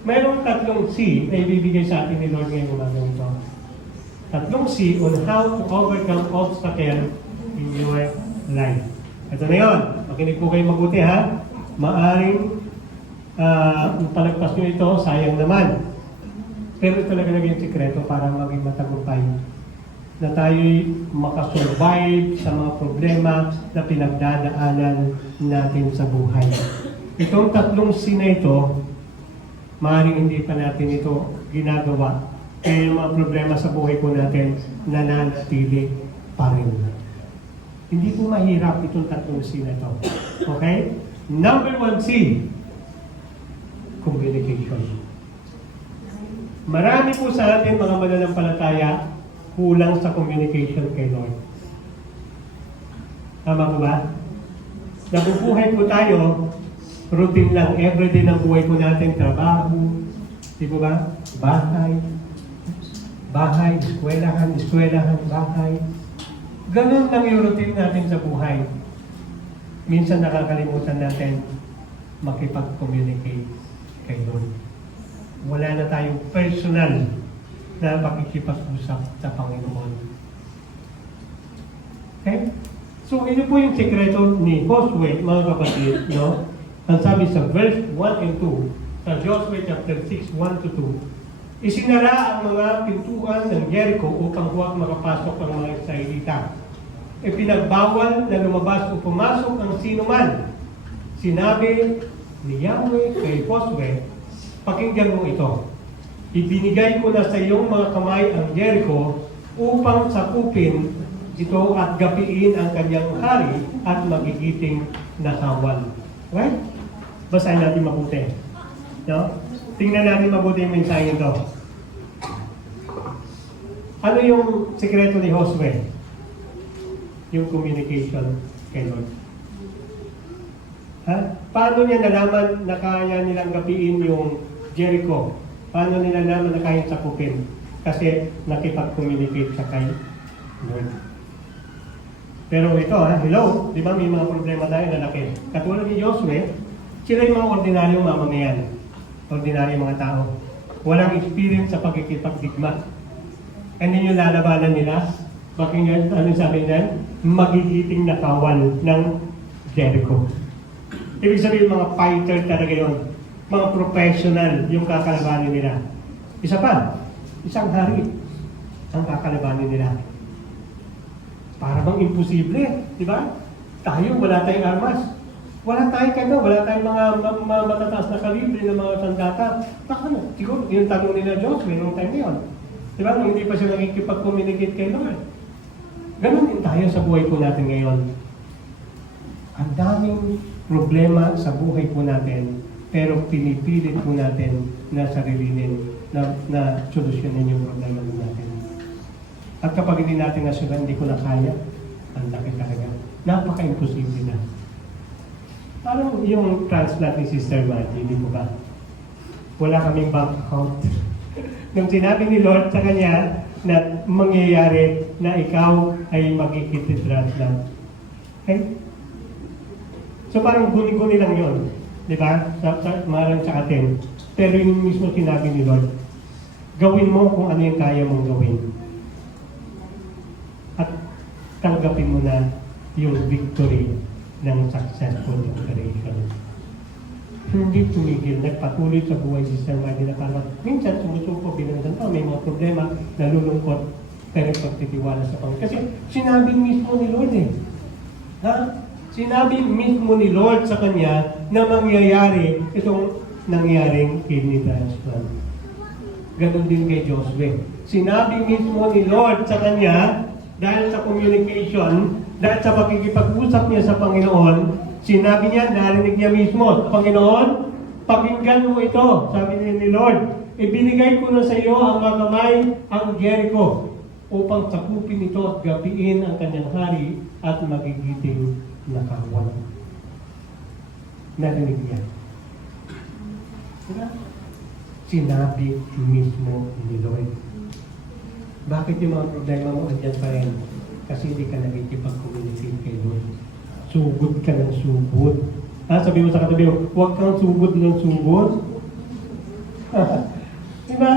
Mayroong tatlong C na ibibigay sa atin ni Lord ngayong umagang ito. Tatlong C on how to overcome obstacle in your life. Ito na yun. Makinig po kayo mabuti ha. Maaring palagpas nyo ito, sayang naman. Pero ito talaga naging sikreto para maging matagumpay na tayo'y makasurvive sa mga problema na pinagdadaanan natin sa buhay. Itong tatlong C na ito, maaaring hindi pa natin ito ginagawa. Kaya yung mga problema sa buhay po natin, nananatili pa rin. Hindi po mahirap itong tatlong C na ito. Okay? Number 1 C, communication. Marami po sa atin mga mananampalataya kulang sa communication kay Lord. Tama po ba? Nabubuhay po tayo, routine lang, everyday ng buhay po natin, trabaho, di po ba? Bahay, eskwelahan, bahay. Ganun lang yung routine natin sa buhay. Minsan nakakalimutan natin makipag-communicate kay Lord. Wala na tayong personal na makikipag-usap sa Panginoon. Okay? So, ito po yung sekreto ni Josue, mga kapatid, no? Ang sabi sa verse 1 and 2, sa Joshua chapter 6, 1 to 2, isinara ang mga pintuan ng Jericho upang huwag makapasok ang mga Israelita. Ipinagbawal na lumabas o pumasok ang sinuman. Sinabi ni Yahweh kay Josue, pakinggan mo ito. Ibinigay ko na sa iyong mga kamay ang Jericho upang sakupin ito at gapiin ang kanyang hari at magigiting na kawal. Right? Basahin natin mabuti. No? Tingnan natin mabuti yung mensahe ito. Ano yung sikreto ni Josue? Yung communication kay Lord. Ha? Paano niya nalaman na kaya nilang gapiin yung Jericho? Paano nila naman na kayang sakupin? Kasi nakipag-communicate siya kay Lord. Pero ito hello, di ba may mga problema tayo na laki. Katulad ni Josue, sila yung mga ordinaryong mamamayan. Ordinaryong mga tao. Walang experience sa pagkikipagdigma. Ano yung lalabanan nila? Bakit ano sabi niyan? Magigiting na kawal ng Jericho. Ibig sabihin mga fighter talaga yun. Mga professional yung kakalabanin nila. Isa pa, isang hari ang kakalabanin nila. Para bang imposible, di ba? Tayo, wala tayong armas. Wala tayong wala tayong mga matataas na kalibre ng mga sandata. Baka na, siguro, yung tanong nila Joshua, nung time na yun. Di ba? Nung hindi pa siya nakikipag-communicate kay Lord. Ganun din tayo sa buhay po natin ngayon. Ang daming problema sa buhay po natin, pero pinipilit po natin na sarilinin na solusyonin yung problema natin. At kapag hindi natin nasunod, hindi ko na kaya, ang laki talaga. Napaka-imposible na. Parang yung transplant ni Sister Maggie, di po ba? Wala kaming bank account. Nung sinabi ni Lord sa kanya na mangyayari na ikaw ay magkikititransplant. Okay? So parang guni-guni lang yun. Di ba? Marang sa atin. Pero yung mismo sinabi ni Lord, gawin mo kung ano yung kaya mong gawin. At tanggapin mo na yung victory ng successful operation. Hindi tumigil, nagpatuloy sa buhay si Sir Martin na parang minsan sumusuko bilang ganito, may mga problema, nalulungkot, pero pagtitiwala sa Panginoon. Kasi sinabi mismo ni Lord ha? Sinabi mismo ni Lord sa kanya na mangyayari itong nangyaring kidney transplant. Ganon din kay Josue. Sinabi mismo ni Lord sa kanya, dahil sa communication, dahil sa pakikipag-usap niya sa Panginoon, sinabi niya, narinig niya mismo, Panginoon, pakinggan mo ito, sabi ni Lord, ibinigay ko na sa iyo ang mga kamay, ang Jericho, upang sakupin ito at gapiin ang kanyang hari at magigiting na kawalan. Narinig niya. Diba? Sinabi mismo ni Lord. Bakit yung mga problema mo andyan pa rin? Kasi hindi ka nakikipag-communicate kay Lord. Sugod ka ng sugod. Sabi mo sa katabi mo, huwag kang sugod ng sugod. Diba?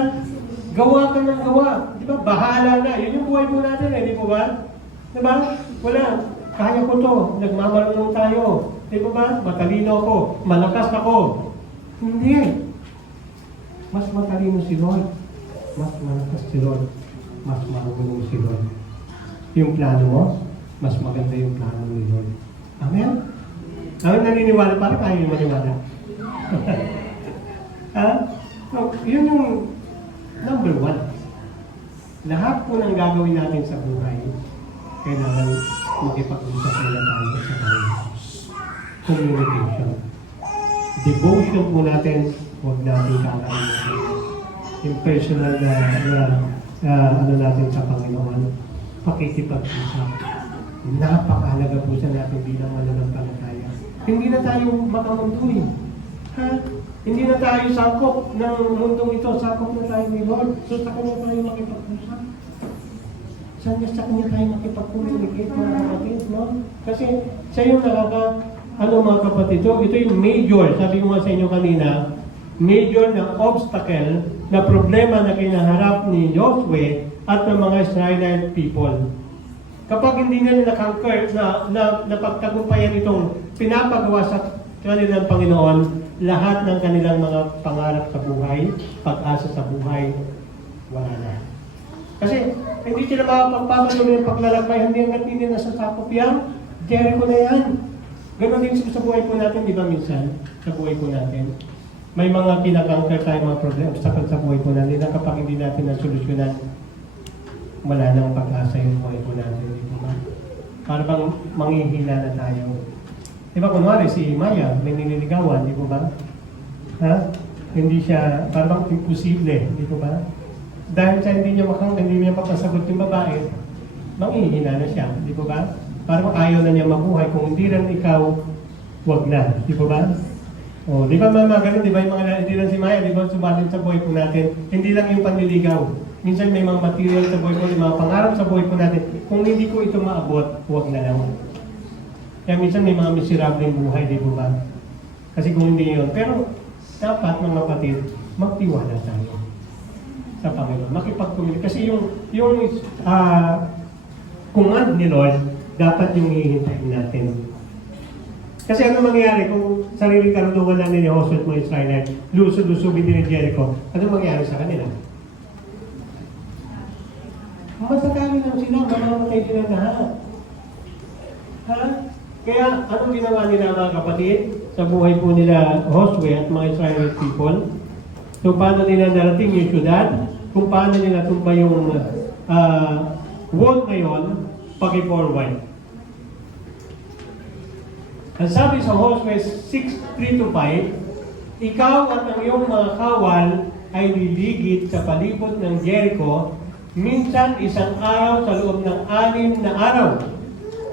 Gawa ka ng gawa. Diba? Bahala na. Yun yung buhay po natin di po ba? Diba? Wala. Kaya ko to. Nagmamarunong tayo. Di po ba? Matalino ako. Malakas ako. Hindi. Mas matalino si Lord. Mas malakas si Lord. Mas marunong si Lord. Yung plano mo, mas maganda yung plano ni Lord. Amen? Amen, naniniwala. Para tayo yung maniwala. So, yun yung number one. Lahat po ng gagawin natin sa buhay, kailangan makipag-usap nila tayo sa tayo. Communication. Devotion po natin, huwag natin kakalimutan. Yung personal na ano natin sa Panginoon, pakikipag-usap. Napakahalaga po sa natin bilang mananampalataya. Hindi na tayo makamunduin. Hindi na tayo sakop ng mundong ito. Sakop na tayo ni Lord. So sa Kanya tayo makipag-usap. Sa Kanya tayo makipag-communicate, mga kapatid, no? Kasi siya yung mga kapatid, ito yung major, sabi ko nga sa inyo kanina, major na obstacle na problema na kinaharap ni Josue at ng mga Israelite people. Kapag hindi nila na-conquer, napagtagumpayan itong pinapagawa sa kanilang Panginoon, lahat ng kanilang mga pangarap sa buhay, pag-asa sa buhay, wala na. Kasi hindi sila makapagpapatuloy ng paglalakbay, hindi hanggat hindi nasa sakop yan, Jericho na yan. Ganon din sa buhay po natin, di ba minsan? Sa buhay po natin. May mga kinakangker tayo mga problema, obstacle sa buhay po natin na kapag hindi natin nasolusyonan, wala nang pag-asa yung buhay po natin. Di ba? Para bang manghihila na tayo. Di ba kunwari si Maya, may nililigawan, di ba? Hindi siya, parang imposible, di ba? Dahil sa hindi niya mapasagot yung babae, manghihina na siya, di ba? Parang ayaw na niya mabuhay, kung hindi rin ikaw, wag na, di ba? O, di ba mga ganun, di ba yung mga hindi lang si Maya, di ba sumalit sa buhay po natin, hindi lang yung panliligaw. Minsan may mga material sa buhay po, may mga pangarap sa buhay po natin, kung hindi ko ito maabot, wag na lang. Kaya minsan may mga miserableng buhay, di ba? Kasi kung hindi yun. Pero dapat mga kapatid, magtiwala tayo sa Panginoon. Makipag-communicate. Kasi yung command ni Lord, dapat yung hihintayin natin. Kasi ano mangyayari kung sariling karunungan lang ni Joshua at mga Israelite, lusod-lusubin din ni Jericho, ano mangyayari sa kanila? Masakali lang sila, mamamatay sila lahat. Kaya anong ginawa nila mga kapatid sa buhay po nila Josue at mga Israelite people? So paano nila narating yung syudad? Kung paano nila tumba yung wall ngayon, pag-forward. Ang sabi sa Josue 6:3-5, ikaw at ang iyong mga kawal ay liligid sa palibot ng Jericho, minsan isang araw sa loob ng 6 na araw.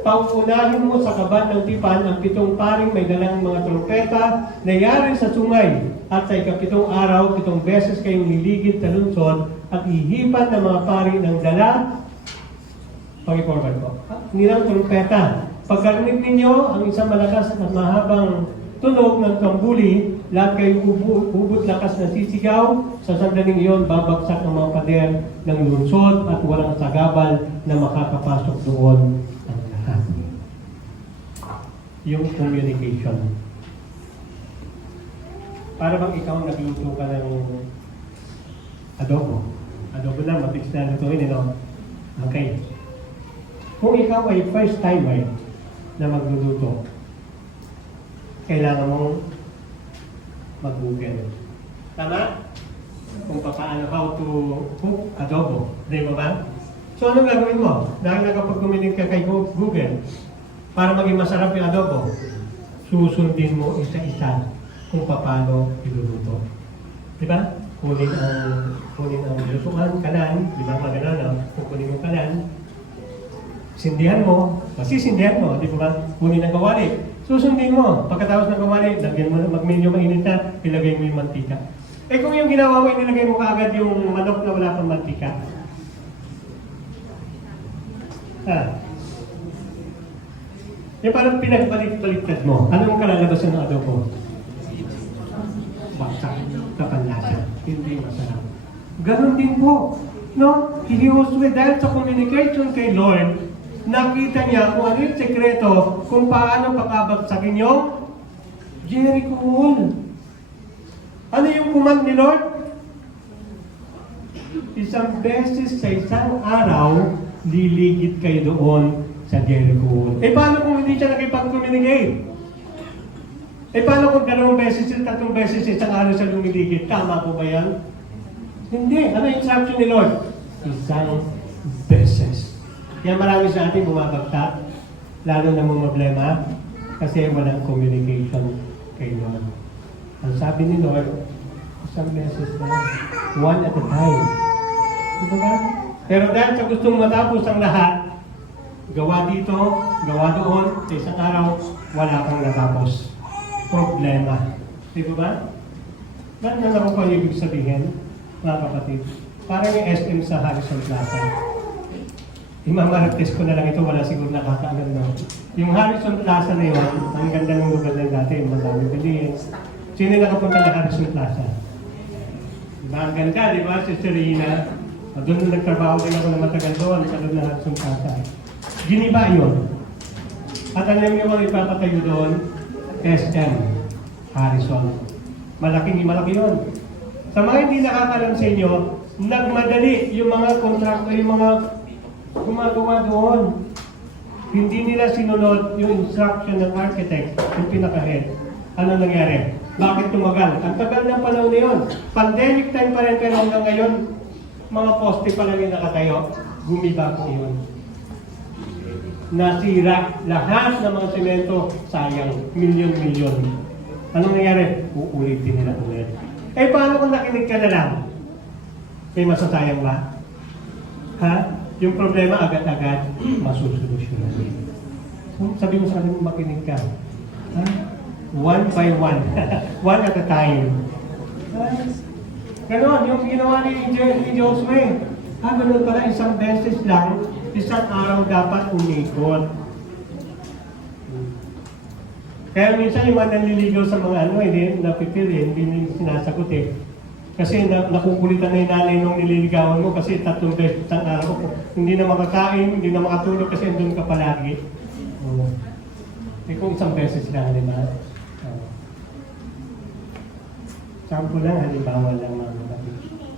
Pangunahin mo sa kaban ng tipan ang 7 paring may dalang mga trompeta na yari sa sungay. At sa ika-7 araw, 7 beses kayong liligid sa lungsod at ihipan ng mga paring ng dala. Pag-forward ko. Nilang trompeta. Pagkarinig ninyo ang isang malakas at mahabang tunog ng tambuli, lahat kayong ubod lakas na sisigaw. Sa sandaling iyon, babagsak ang mga pader ng lungsod at walang sagabal na makakapasok doon ang lahat. yung communication. Para bang ikaw nagluto ka ng adobo. Adobo na, mabilis na lutuin, Okay. Kung ikaw ay first timer na magluluto, kailangan mong mag-google. Tama? Kung paano how to cook adobo. Di ba ba? So ano gagawin mo? Dahil nakapag-communicate ka kay Google, para maging masarap yung adobo, susundin mo isa-isa kung paano iluluto. Di ba? Kunin ang lutuan, kalan, di ba? Magana, kukunin mo kalan, sindihan mo, masisindihan mo, di ba? Kunin ang kawali, susundin mo. Pagkatapos ng kawali, lagyan mo, mag-medyo mainit na, ilagay mo yung mantika. Eh kung yung ginawa mo, inilagay mo kaagad yung manok na wala pang mantika. Yung parang pinagbalik-baliktad mo, anong kalalabasan ng adobo? Baksak, kapanlasa, hindi masarap. Ganon din po, no? Hihuswe dahil sa communication kay Lord, nakita niya kung ano yung sekreto kung paano pakabagsakin yung Jericho wall. Ano yung command ni Lord? Isang beses sa isang araw, liligid kayo doon sa Jericho wall. Eh paano kung hindi siya nakipag-communicate? Eh paano kung 2 beses, 3 beses, isang araw siya lumiligid? Tama po ba yan? Hindi. Ano yung instruction ni Lord? Isang beses. Kaya marami sa atin bumabagtak, lalo na mga problema, kasi walang communication kay Lord. Ang sabi ni Lord, isang beses na, one at a time. Diba ba? Pero dahil sa gustong matapos ang lahat, gawa dito, gawa doon, sa isang araw, wala kang natapos. Problema. Diba ba? Ganyan na ako pa ibig sabihin, mga kapatid. Parang yung SM sa Harrison Plaza. Imamarates ko na lang ito, wala siguro nakakaalam na. Yung Harrison Plaza na yun, ang ganda ng lugar na dati, madami bilhin. Sino nakapunta na Harrison Plaza? Diba? Ang ganda, di ba? Si Serena. Doon na nagtrabaho din ako na matagal doon, sa doon na Harrison Plaza. Giniba yun. At alam niyo mga ipapatayo doon, SM, Harrison. Malaki yun. Sa mga hindi nakakalam sa inyo, nagmadali yung mga kontrakto, yung mga gumagawa doon. Hindi nila sinunod yung instruction ng architect, yung pinaka-head. Ano nangyari? Bakit tumagal? Ang tagal ng panahon na yun. Pandemic time pa rin, pero hanggang ngayon, mga poste pa lang yung nakatayo. Gumiba po yun. Nasira lahat ng mga semento, sayang, milyon-milyon. Anong nangyari? Uulitin nila ulit. Eh, paano kung nakinig ka na lang? May masasayang ba? Ha? Yung problema agad-agad, masusolusyonan. So, sabi mo sa akin, makinig ka. Ha? One by one. One at a time. Ganon, yung ginawa ni Josué. Ganon pala, isang beses lang, isang araw dapat umikot. Kaya minsan yung mga nanliligaw sa mga hindi napipil hindi sinasagot eh. Kasi nakukulitan na yung nanay nung nililigawan mo kasi 3 beses isang araw ko. Hindi na makakain, hindi na makatulog kasi andun ka palagi. Kung isang beses lang, di ba? Sample lang, halimbawa lang mga kapatid.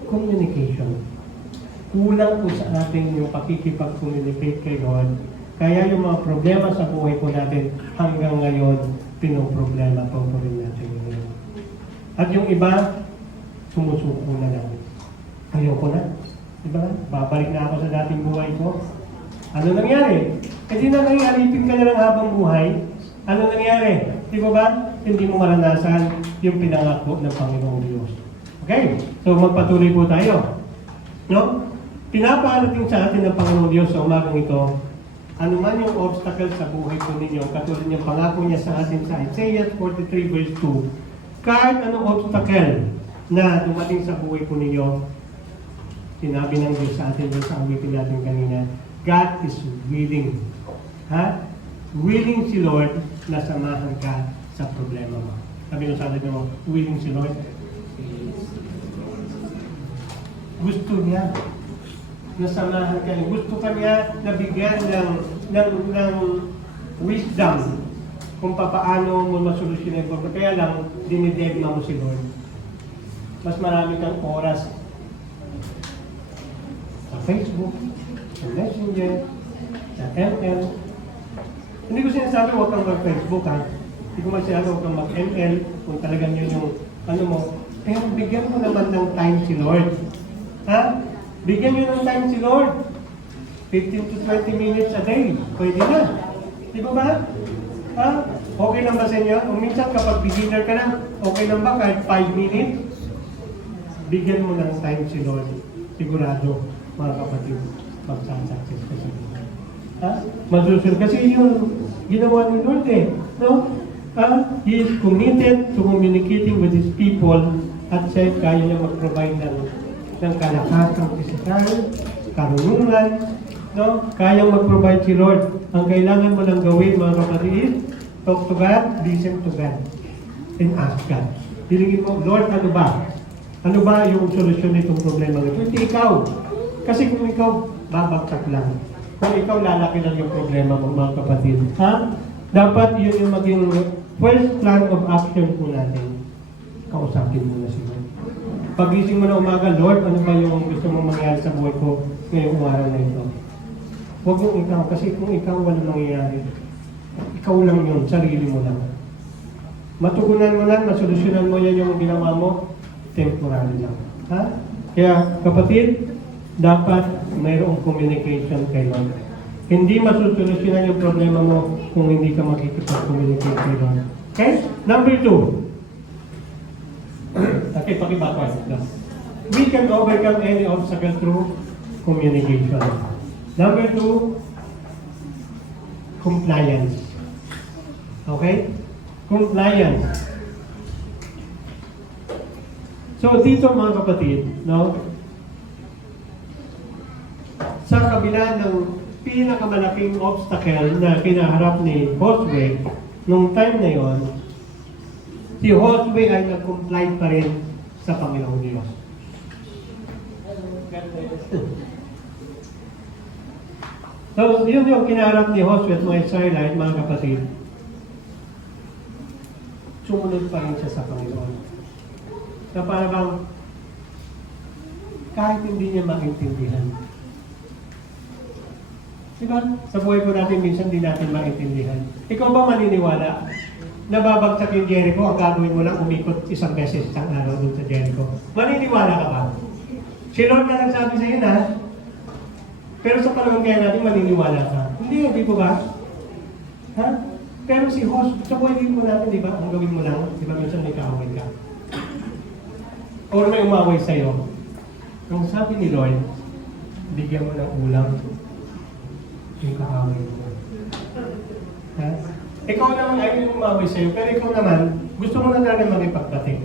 Communication. Kulang po sa atin yung pakikipag-communicate kay God. Kaya yung mga problema sa buhay po natin hanggang ngayon, pinoproblema po rin natin ngayon. At yung iba, sumusuko na lang. Ayoko na. Diba? Babalik na ako sa dating buhay ko. Ano nangyari? Kasi na alipin ka na lang habang buhay. Ano nangyari? Di ba? Hindi mo maranasan yung pinangako ng Panginoong Diyos. Okay? So magpatuloy po tayo. No? Pinaparating sa atin ng Panginoong Diyos sa umagang ito, ano man yung obstacle sa buhay po ninyo, katulad yung pangako niya sa atin sa Isaiah 43 verse 2, kahit anong obstacle na dumating sa buhay po ninyo, sinabi ng Diyos sa atin sa awitin natin kanina, God is willing. Ha? Willing si Lord na samahan ka sa problema mo. Sabi nung sa atin mo, willing si Lord. Gusto niya na samahan ka. Gusto ka niya na bigyan ng wisdom kung paano mo masolusyon yung problema. Kaya lang, dinidegma mo si Lord. Mas marami kang oras sa Facebook, sa Messenger, sa ML. Hindi ko sinasabi huwag kang mag-Facebook ha. Hindi ko sinasabi huwag kang mag-ML kung talagang yun yung ano mo. Pero bigyan mo naman ng time si Lord. Ha? Bigyan nyo ng time si Lord. 15 to 20 minutes a day. Pwede na. Di ba ba? Ha? Okay lang ba sa inyo? O minsan kapag beginner ka na, okay lang ba kahit 5 minutes? Bigyan mo ng time si Lord. Sigurado, mga kapatid, magsasuccess ka sa Lord. Ha? Masusunod. Kasi yung ginawa ni Lord eh. No? He is committed to communicating with His people at siya kaya niya mag-provide ng kalakasang pisikal, karunungan, no? Kaya mag-provide si Lord. Ang kailangan mo lang gawin, mga kapatid, talk to God, listen to God, and ask God. Hilingin mo, Lord, ano ba? Ano ba yung solusyon nitong problema nito? Hindi ikaw. Kasi kung ikaw, babagsak lang. Kung ikaw, lalaki lang yung problema mo, mga kapatid. Ha? Dapat yun yung maging first plan of action po natin. Kausapin mo na si Lord. Pagising mo na umaga, Lord, ano ba yung gusto mong mangyari sa buhay ko ngayong araw na ito? Huwag yung ikaw, kasi kung ikaw walang mangyayari, ikaw lang yun, sarili mo lang. Matugunan mo lang, masolusyonan mo yan yung ginawa mo, temporary lang. Ha? Kaya, kapatid, dapat mayroong communication kay Lord. Hindi masusolusyonan yung problema mo kung hindi ka makikipag-communicate kay Lord. Okay? Number 2. Okay, pakibakwas. We can overcome any obstacle through communication. Number 2, compliance. Okay? Compliance. So dito mga kapatid, no? Sa kabila ng pinakamalaking obstacle na kinaharap ni Josue nung time na yon, si Josue ay nag-comply pa rin sa Panginoong Diyos. So, yun yung kinaharap ni Josue at mga Israelite, mga kapatid. Sumunod pa rin siya sa Panginoon. Na parang kahit hindi niya maintindihan. Diba? Sa buhay po natin, minsan hindi natin maintindihan. Ikaw ba maniniwala? Nababagsak yung Jericho, ang gagawin mo lang umikot isang beses isang araw dun sa Jericho. Maniniwala ka ba? Si Lord na nagsabi sa iyo na, pero sa panahon kaya natin maniniwala ka. Hindi po ba? Ha? Pero si host, sa buhay din mo natin, di ba? Ang gawin mo lang, di ba minsan may kaaway ka? Or may umaway sa'yo. Ang sabi ni Lord, bigyan mo ng ulam yung kaaway mo. Ha? Ikaw naman ay yung umaway sa'yo, pero ikaw naman, gusto mo na talaga makipagdating.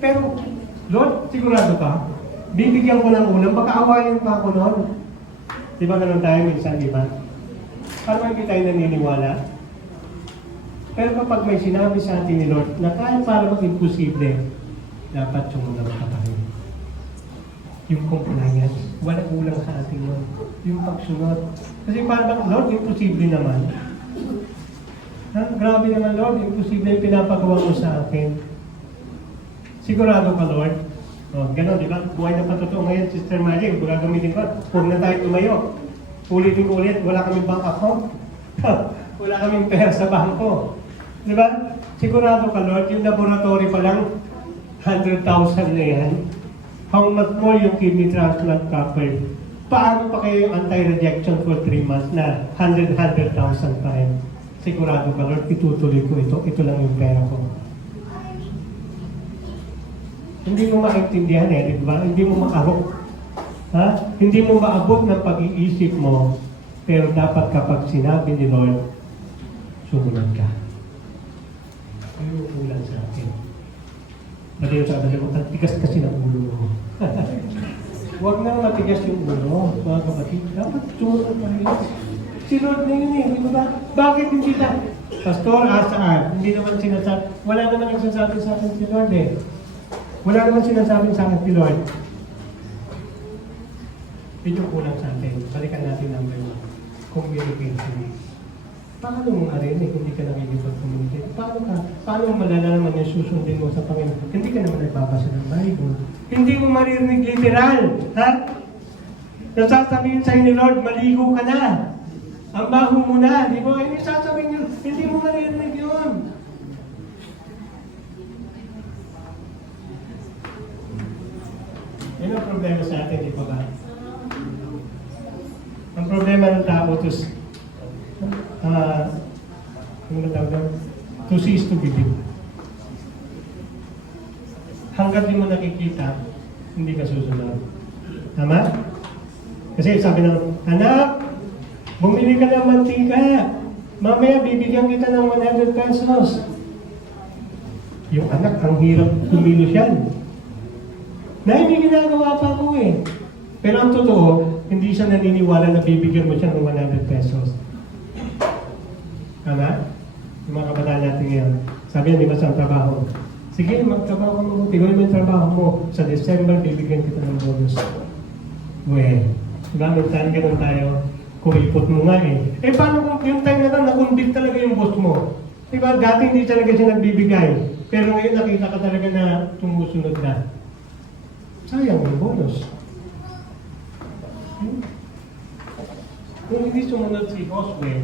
Pero, Lord, sigurado ka, bibigyan ko ng ulam, baka awayin pa ako noon. Di ba ganun tayo minsan, di ba? Parang hindi tayo naniniwala. Pero kapag may sinabi sa atin ni Lord na kahit para mag-imposible, dapat sumunod ka pa rin. Yung compliance, walang ulang sa atin yun. Yung pagsunod. Kasi parang, Lord, imposible naman. Ha? Grabe naman, Lord, imposible yung pinapagawa mo sa akin. Sigurado ka, Lord? O, gano'n, di ba? Buhay na patotoo ngayon, Sister Magic, gagamitin ko, huwag na tayo tumayo. Ulitin ko ulit, wala kaming bank account. Wala kaming pera sa bangko. Di ba? Sigurado ka, Lord, yung laboratory pa lang, 100,000 na yan. How much more yung kidney transplant covered? Paano pa kayo anti-rejection for 3 months na 100,000 pa rin? Sigurado ka, Lord, itutuloy ko ito. Ito lang yung pera ko. Hindi mo maintindihan eh, di ba? Hindi mo maabot. Ha? Hindi mo maabot ng pag-iisip mo, pero dapat kapag sinabi ni Lord, sumunod ka. Ano yung ulan sa akin? Pati yung sabi mo, ang tigas kasi ng ulo mo. Huwag nang matigas yung ulo, mga kapatid. Dapat sumunod ka rin. Si Lord na yun eh, di ba? Bakit hindi ka? Pastor, saan? Hindi naman sinasabi, wala naman yung sinasabi sa akin si Lord eh. Wala naman sinasabi sa akin si Lord. Ito kulang sa atin. Balikan natin number 1. Communication. Paano mo marinig, hindi ka nakikipag-communicate? Paano mo malalaman yung susundin mo sa Panginoon? Hindi ka naman nagbabasa ng Bible. Hindi mo maririnig literal. Ha? Nasasabihin sa'yo ni Lord, maligo ka na. Ang baho mo na. Di ba? Hindi sasabihin nyo, hindi mo maririnig yun. Yan ang problema sa atin, di ba ba? Ang problema ng tao ano tawag doon? To see is to believe. Hanggat di mo nakikita, hindi ka susunod. Tama? Kasi sabi ng, anak, bumili ka ng mantika. Mamaya bibigyan kita ng 100 pesos. Yung anak, ang hirap kumilos yan. Na hindi ginagawa pa ko eh. Pero ang totoo, hindi siya naniniwala na bibigyan mo siya ng 100 pesos. Tama? Yung mga kabataan natin ngayon. Sabi niya, di ba sa trabaho? Sige, magtrabaho ka mo. Tigawin mo yung trabaho mo. Sa December, bibigyan kita ng bonus. Well, diba? Minsan ganun tayo. Kuripot mo nga eh. Eh, paano kung yung time na nakundik talaga yung boss mo? Diba? Dati hindi talaga siya nagbibigay. Pero ngayon nakita ka talaga na tumusunod na. Sayang yung bonus. Kung hindi sumunod si Josue,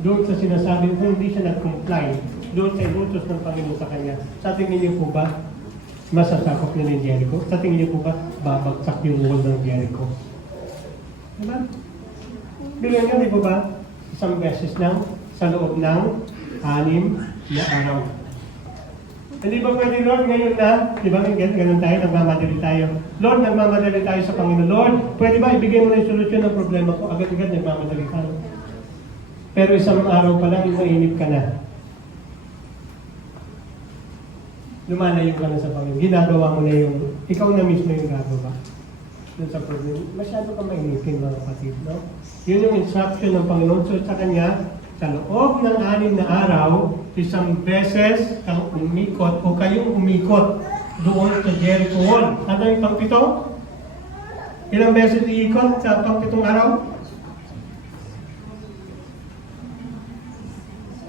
doon sa sinasabi, kung hindi siya nag-comply, doon sa inutos ng Panginoon sa kanya, sa tingin niyo po ba, masasakop niya ng Jericho? Sa tingin niyo po ba, babagsak yung wall ng Jericho? Diba? Bilang nyo, di po ba, isang beses lang, sa loob ng 6 na araw. Hindi ba pwede, Lord, ngayon na, di ba, ganun tayo, nagmamadali tayo. Lord, nagmamadali tayo sa Panginoon. Lord, pwede ba ibigay mo na yung solusyon ng problema ko? Agad-agad, nagmamadali tayo. Pero isang araw pa lang, mainip ka na. Lumalayo ka na sa Panginoon. Ginagawa mo na yung, ikaw na mismo yung gagawa. Doon sa problema. Masyado ka mainipin, mga kapatid, no? Yun yung instruction ng Panginoon. So, sa Kanya, sa loob ng 6 na araw, isang beses kang umikot o kayong umikot doon sa Jericho Wall. Ano yung pang-7? Ilang beses iikot sa pang-7 araw?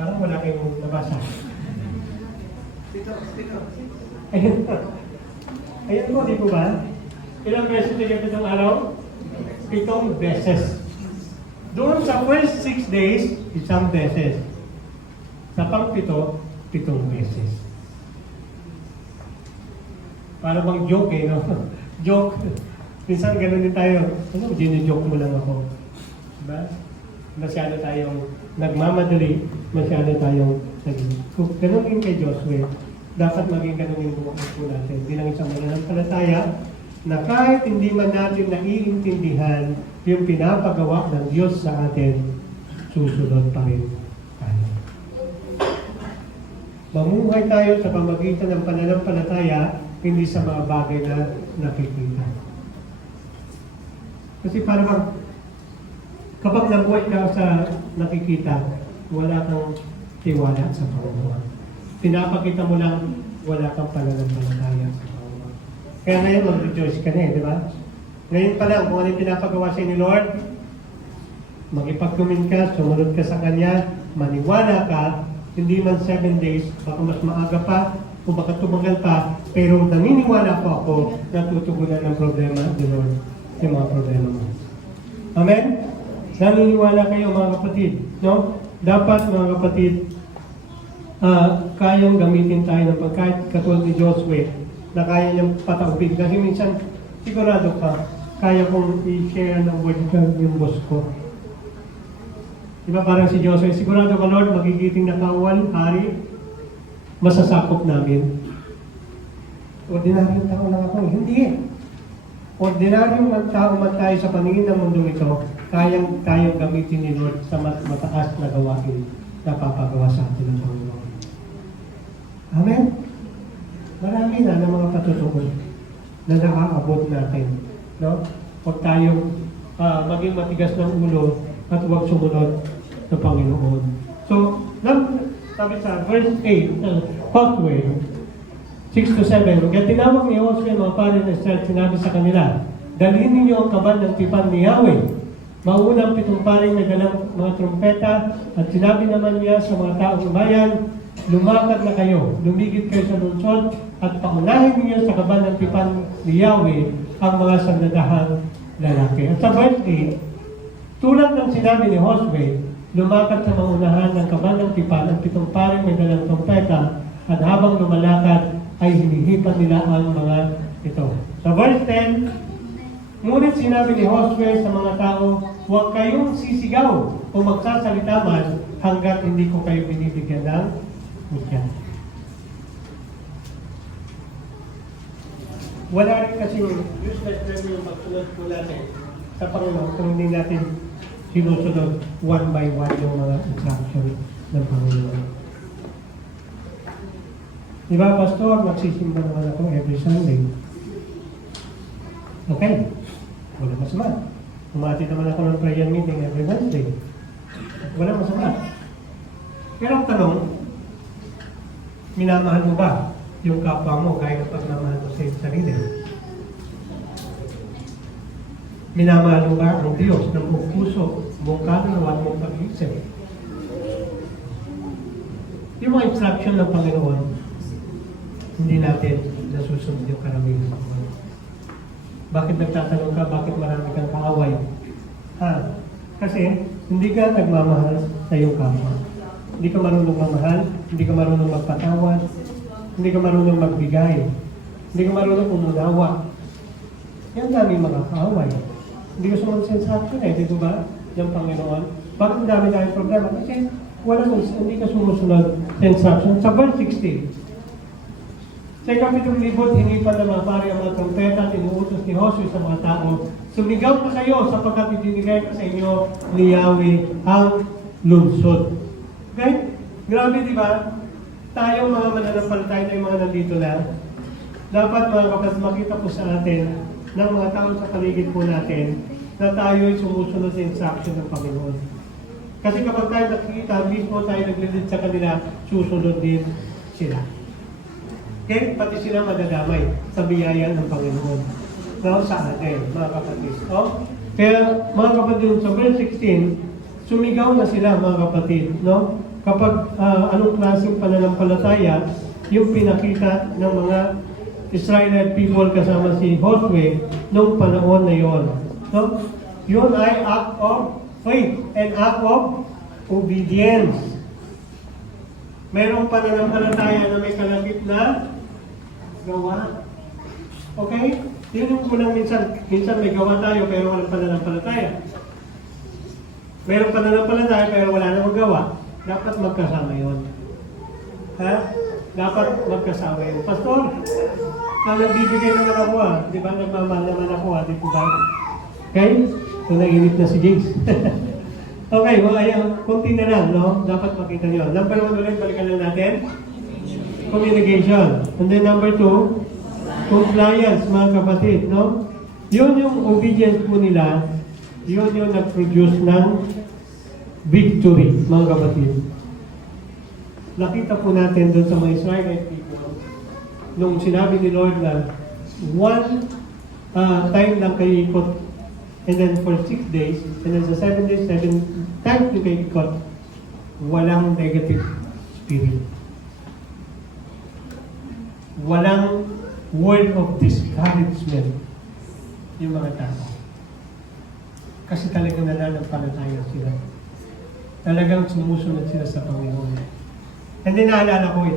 Parang wala kayong nabasa. Ayan po. Ayan po, di po ba? Ilang beses sa 7 araw? 7 beses. Doon sa first 6 days, isang beses. Sa pang-7, 7 beses. Para bang joke eh, no? Joke. Minsan ganun din tayo. Ano, gini-joke mo lang ako. Diba? Masyado tayong nagmamadali, masyado tayong kung ganun din kay Josue, dapat maging ganun yung buhay po natin. Bilang isang mananampalataya, na kahit hindi man natin naiintindihan yung pinapagawa ng Diyos sa atin, susunod pa rin tayo. Mamuhay tayo sa pamagitan ng pananampalataya, hindi sa mga bagay na nakikita. Kasi parang kapag nabuhay ka sa nakikita, wala kang tiwala sa Panginoon. Pinapakita mo lang, wala kang pananampalataya sa Panginoon. Kaya ngayon, mag-rejoice ka na eh, di ba? Ngayon pa lang, kung ano yung pinapagawa siya ni Lord, magipag-commit ka, sumunod ka sa Kanya, maniwala ka, hindi man 7 days, baka mas maaga pa, o baka tumagal pa, pero naniniwala po ako na tutugunan ng problema ni Lord, yung mga problema mo. Amen? Naniniwala kayo mga kapatid, no? Dapat mga kapatid, kayang gamitin tayo ng pagkait katulad ni Josue, na kaya niyang pataubin. Kasi minsan, sigurado ka, kaya kong i-share ng word ka yung boss ko. Diba parang si Josue, sigurado ka Lord, magigiting na kawal, hari, masasakop namin. Ordinaryong tao lang ako. Hindi eh. Ordinaryong tao man tayo sa paningin ng mundo ito, kayang gamitin ni Lord sa mataas na gawain na papagawa sa atin ng Panginoon. Amen? Marami na ng mga patutuon na nakakaabot natin. No? Huwag tayong maging matigas ng ulo at huwag sumunod sa Panginoon. So, sabi sa verse 8, Josue 6-7, kaya tinawag ni Josue mga pare ng Israel, sinabi sa kanila, dalhin ninyo ang kaban ng tipan ni Yahweh Maunang pitong paring nagalang mga trumpeta at sinabi naman niya sa mga taong bayan, lumakad na kayo, lumigit kayo sa lungsod at paunahin niyo sa kaban ng tipan ni Yahweh ang mga sandadahang lalaki. At sa verse 8, tulad ng sinabi ni Josue, lumakad sa maunahan ng kaban ng tipan ang pitong paring may dalang trumpeta at habang lumalakad ay hinihipan nila ang mga ito. Sa verse 10, ngunit sinabi ni Josue sa mga tao, huwag kayong sisigaw o magsasalita man hanggat hindi ko kayo binibigyan ng husga. Wala rin kasi useless na yung magsunod po natin sa Panginoon kung hindi natin sinusunod one by one yung mga instruction ng Panginoon. Di ba, Pastor, magsisimba naman ako every Sunday. Okay. Wala masama. Umati naman ako ng prayer meeting every Wednesday. Wala masama. Pero ang tanong, minamahal mo ba yung kapwa mo gaya ng pagmamahal mo sa iyong sarili? Minamahal mo ba ang Diyos ng buong puso, buong kaluluwa, buong pag-iisip? Yung mga instruction ng Panginoon, hindi natin nasusunod yung karamihan. Bakit nagtatanong ka? Bakit marami kang kaaway? Kasi hindi ka nagmamahal sa iyong kapwa. Hindi ka marunong mamahal, hindi ka marunong magpatawad, hindi ka marunong magbigay, hindi ka marunong umunawa. Yan dami mga kaaway. Hindi ka sumunod sa instruction di ba? Yung Panginoon. Bakit dami tayong problema? Kasi hindi ka sumusunod sa instruction. Sa verse 16, sa ikapitong libot, hinipan ng mga pari ang mga trompeta at inuutos ni Josue sa mga tao, sumigaw na kayo sapagkat ibinigay ko sa inyo ni Yahweh ang lungsod. Okay? Grabe, di ba? Tayong mga mananampalataya na yung mga nandito na, dapat mga kapatid makita po sa atin ng mga tao sa paligid po natin na tayo ay sumusunod sa instruction ng Panginoon. Kasi kapag tayo nakikita, mismo tayo naglilid sa kanila, susunod din sila. Okay? Pati sila madadamay sa biyaya ng Panginoon. No? Sa atin, mga kapatid. Oh? Kaya, mga kapatid, sa verse 16, sumigaw na sila, mga kapatid. No? Kapag anong klaseng pananampalataya, yung pinakita ng mga Israelite people kasama si Josue noong panahon na yon. No? Yun ay act of faith and act of obedience. Merong pananampalataya na may kalapit na gawa. Okay? Yun yung unang minsan may gawa tayo pero walang pananampalataya. Merong pananampalataya pero wala namang gawa. Dapat magkasama yun. Ha? Dapat magkasama yun. Pastor, nagbibigay naman ako Di ba? Nagmamahal naman ako Di ba? Okay? So, nainip na si James. Okay, kunti na lang, no? Dapat makita nyo. Number 1 ulit, balikan lang natin. Communication. And then number 2, compliance, mga kapatid, no? Yun yung obedience po nila, yun yung nag-produce ng victory, mga kapatid. Nakita po natin doon sa mga Israelite people, nung sinabi ni Lord na one time lang kayo ikot, and then for 6 days, and then sa 7 days, 7 times nyo kayo ikot, walang negative spirit. Walang word of discouragement yung mga tao. Kasi talagang nananampalataya sila. Talagang sumusunod sila sa Panginoon. And then naalala ko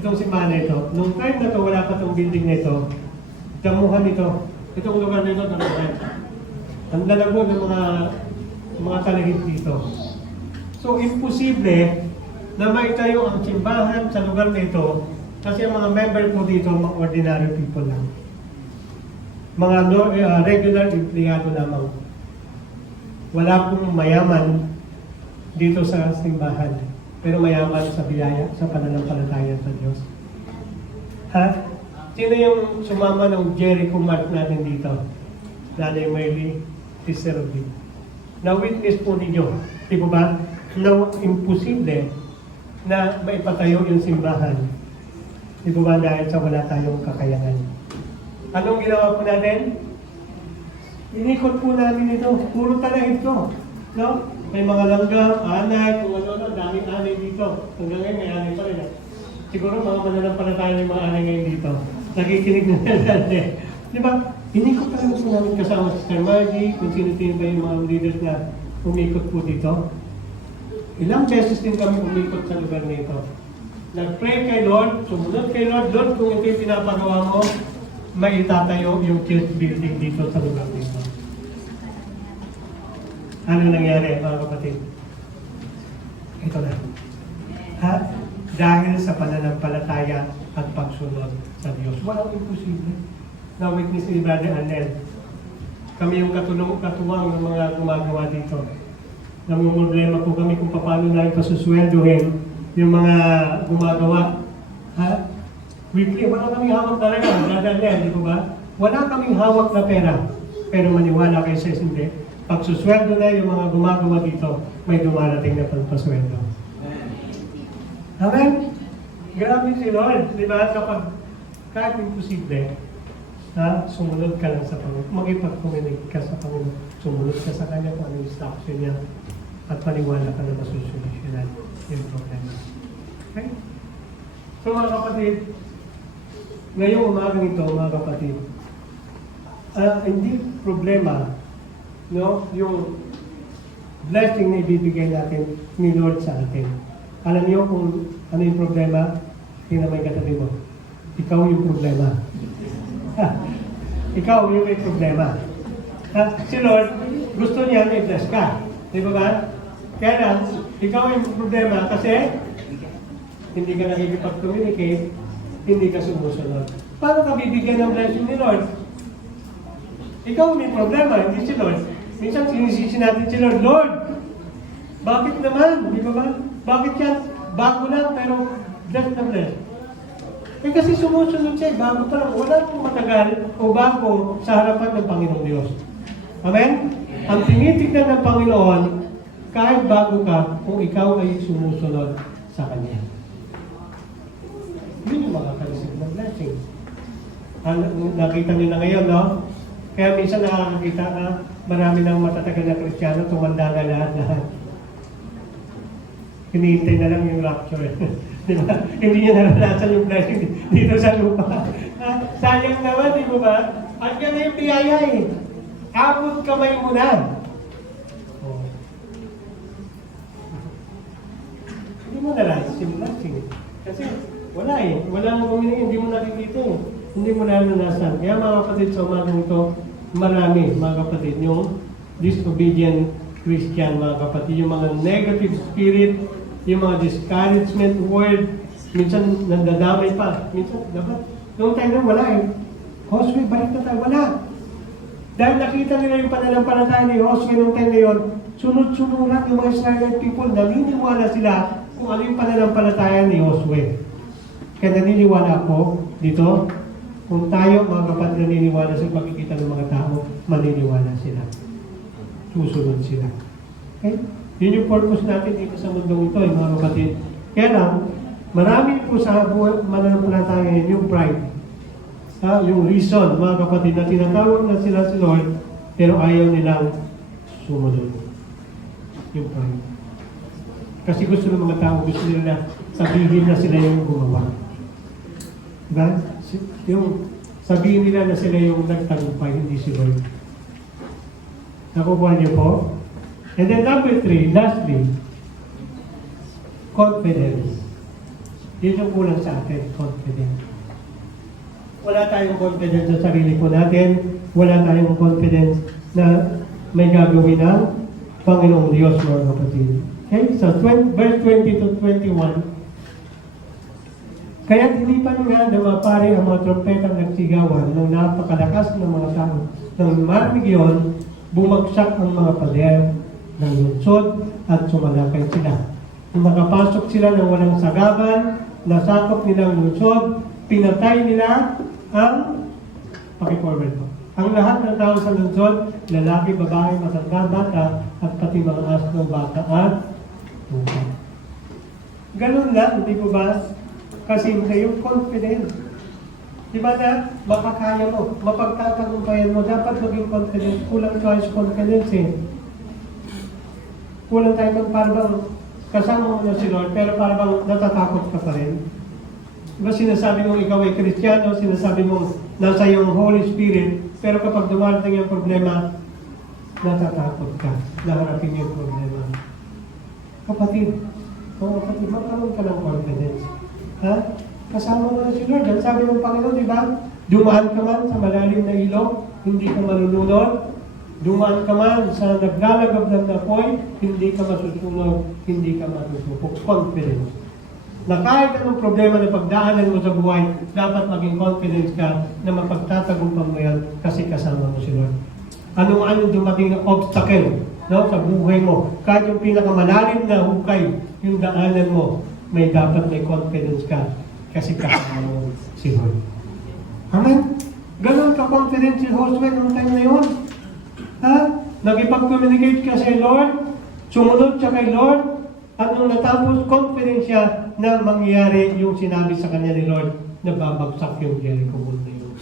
itong simbahan na ito. Nung time na ito, wala pa itong building na ito, damuhan ito. Itong lugar na ito, damuhan. Ang lalago ng mga talahit dito. So, imposible na maitayo ang simbahan sa lugar na ito kasi ang mga member po dito, mga ordinary people lang. Mga regular empleyado lamang. Wala pong mayaman dito sa simbahan. Pero mayaman sa biyaya, sa pananampalataya sa Diyos. Ha? Sino yung sumama ng Jericho March natin dito? Nanay Merly, Sister Ruby. Na-witness po ninyo. Di po ba? Na imposible na maipatayo yung simbahan. Di po ba dahil sa wala tayong kakayanan? Anong ginawa po natin? Inikot po namin ito. Puro talaga ito. No? May mga langgam, anay, kung ano, daming anay dito. Hanggang ngayon may anay pa rin. Siguro mga mananampalataya yung mga anay ngayon dito. Nakikinig na natin. Di ba? Inikot talaga po namin kasama si Sir Margie, kung sino-sino ba yung mga leaders na umikot po dito. Ilang beses din kami umikot sa lugar na ito. Nag-pray kay Lord, sumunod kay Lord, Lord, kung ito yung pinapagawa mo, may itatayo yung church building dito sa lugar dito. Ano nangyari, mga kapatid? Ito na. Ha? Dahil sa pananampalataya at pagsunod sa Diyos. Walang imposible. Na-witness ni Brother Arnel. Kami yung katuwang ng mga gumagawa dito. Namumroblema po kami kung paano na ipasusweldohin yung mga gumagawa. Ha? Weekly, wala kaming hawak talaga. Brother Arnel, di ba? Wala kaming hawak na pera. Pero maniwala kayo sa hindi. Pag susweldo na yung mga gumagawa dito, may dumarating na pagpasweldo. Amen? Grabe si Lord, di ba? Kapag kahit imposible, sumunod ka lang sa Panginoon. Magipag-communicate ka sa Panginoon. Sumunod ka sa Kanya kung anong instruction niya. At paniwala ka na masusolusyonan yung problema. Okay? So mga kapatid, ngayong umagang ito, mga kapatid, hindi problema, no, yung blessing na ibibigay natin ni Lord sa atin. Alam niyo kung ano yung problema? Tingnan mo yung katabi mo. Ikaw yung problema. Ikaw yung may problema. Si Lord, gusto niya may bless ka. Di ba ba? Kaya lang, ikaw yung problema kasi hindi ka nakikipag-communicate, hindi ka sumusunod. Paano ka bibigyan ng blessing ni Lord? Ikaw may problema, hindi si Lord. Minsan sinisisi natin si Lord, Lord, bakit naman? Di ba ba? Bakit yan? Bago lang, pero bless na bless. Eh kasi sumusunod siya, bago pa lang. Wala pong matagal o bago sa harapan ng Panginoong Diyos. Amen? Ang tinitignan ng Panginoon, kahit bago ka, kung ikaw ay sumusunod sa Kanya. Yun yung makakareceive ng blessing. Nakita nyo na ngayon, no? Kaya minsan nakakakita ka, marami ng matatagal na Kristiyano, tumanda na lahat-lahat. Hinihintay na lang yung rapture. Di ba? Hindi niya naranasan yung blessing dito sa lupa. Sayang naman, di ba ba? At yan na yung biyaya eh. Abot kamay mo na. Oh. Hindi mo naranasan yung blessing. Kasi wala eh. Wala mo kumiling, hindi mo nakikita eh. Hindi mo naranasan. Kaya mga kapatid, sa umagang ito, marami mga kapatid, yung disobedient Christian, mga kapatid, yung mga negative spirit, yung mga discouragement word, minsan nandadamay pa. Minsan, dapat, noong time na wala eh. Josue, balik na tayo. Wala. Dahil nakita nila yung pananampalataya ni Josue noong time na yun, sunod-sunuran yung mga Israelite people, naniniwala sila kung ano yung pananampalataya ni Josue. Kaya naniniwala ako dito, kung tayo mga kapatid naniniwala sa pagkikita ng mga tao, maniniwala sila. Susunod sila. Okay? Yun yung purpose natin dito sa mundong ito, mga kapatid. Kaya lang, marami po sa buhay mananampalataya ngayon yung pride. Yung reason, mga kapatid, na tinatawag na sila si Lord, pero ayaw nilang sumunod. Yung pride. Kasi gusto ng mga tao, gusto nila sabihin na sila yung gumawa. Diba? Yung sabihin nila na sila yung nagtagumpay, hindi si Lord. Nakukuha niyo po? And then number 3, lastly, confidence. Yun yung kulang sa atin, confidence. Wala tayong confidence sa sarili po natin. Wala tayong confidence na may gagawin ng Panginoong Diyos, mga kapatid. Okay? So, verse 20 to 21. Kaya dilipan nga na mapari ang mga trompetang nagsigawan ng napakalakas ng mga tao. Nang marinig yun, bumagsak ang mga pader ng lungsod at sumalakay sila. Nung nakapasok sila ng walang sagaban, nasakop nilang lungsod, pinatay nila ang paki-forward po. Ang lahat ng tao sa lungsod, lalaki, babae, matanda, bata, at pati mga asno, bata at tupa. Ganun lang, hindi ko ba? Kasi yung confidence. Di ba na makakaya mo, mapagtatagumpayan mo, dapat maging confident. Kulang tayo sa confidence eh. Kulang tayo kung parang kasama mo na si Lord, pero parang natatakot ka pa rin. Diba sinasabi mong ikaw ay Kristiyano, sinasabi mong nasa iyong Holy Spirit, pero kapag dumarating yung problema, natatakot ka na harapin yung problema. Kapatid, magkaroon ka ng confidence. Ha? Kasama mo na si Lord. Ang sabi ng Panginoon, di ba? Dumaan ka man sa malalim na ilog, hindi ka malulunod. Dumaan ka man sa naglalagab ng apoy, hindi ka masusunog, hindi ka masusubok. Confidence. Na kahit anong problema na pagdaanan mo sa buhay, dapat maging confidence ka na mapagtatagumpang mo yan kasi kasama mo si Lord. Anong dumating na obstacle, no, sa buhay mo, kahit yung pinakamalalim na hukay, yung daanan mo, may dapat may confidence ka kasi kasama mo si Lord. Amen? Ganon ka-confident si Joshua noong time na yun. Ha? Nagipag-communicate ka sa Lord, sumunod siya kay Lord, at nung natapos, confident siya na mangyayari yung sinabi sa kanya ni Lord na babagsak yung Jericho wall na yun.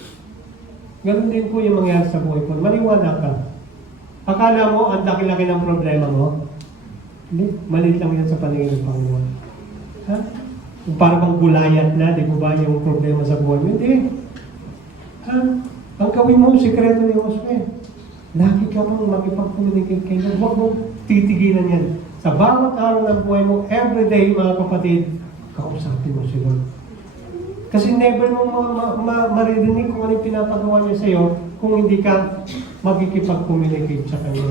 Ganon din po yung mangyayari sa buhay po. Maniwala ka. Akala mo, ang laki-laki ng problema mo. Hindi, maliit lang yan sa paningin ng Panginoon. Ha? Para bang gulayat na, di ba yung problema sa buhay mo? Hindi. Ha? Ang gawin mo, sikreto ni Josue. Lagi ka mong makipag-communicate kay Lord. Huwag mong titigilan yan. Sa bawat araw ng buhay mo, everyday, mga kapatid, kausapin mo si Lord. Kasi never mong maririnig kung ano yung pinapagawa niya sa'yo kung hindi ka magkikipag-communicate sa Kanya.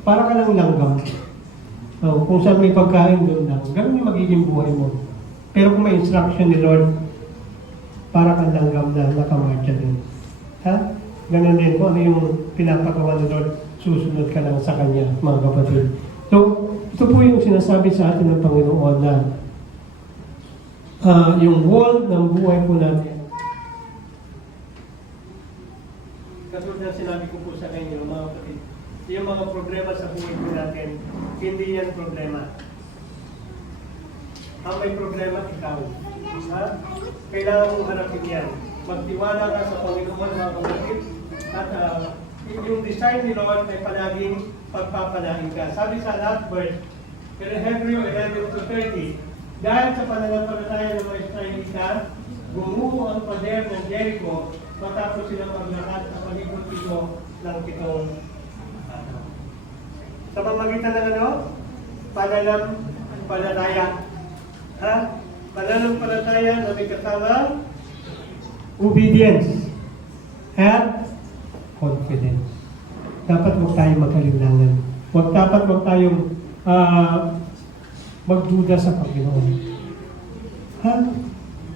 Para ka lang langgam. Oh, kung saan may pagkain, doon lang. Ganun yung magiging buhay mo. Pero kung may instruction ni Lord, para kang langgam na nakamarcha din. Ha? Ganun din po, ano yung pinapagawa ni Lord, susunod ka lang sa Kanya, mga kapatid. So, ito po yung sinasabi sa atin ng Panginoon na yung wall ng buhay po natin. Katulad na sinabi ko po sa inyo, mga kapatid, yung mga problema sa buhay po natin, hindi yan problema. Ang may problema, ikaw. Ha? Kailangan mong harapin yan. Magtiwala ka sa Panginoon, mga kapatid, at yung design ni Lord ay palaging pagpapalain ka. Sabi sa last verse, in Hebrew 11:30, dahil sa pananampalataya ng mga Israelita, gumuho ang pader ng Jericho matapos silang maglakad sa palibot-ito ng 7 araw. Sa pamagitan ng ano? Pananampalataya. Ha? Pananampalataya na may kasamang obedience at confidence. Dapat huwag tayong magkalinlangan. Huwag tayong magduda sa Panginoon. Ha?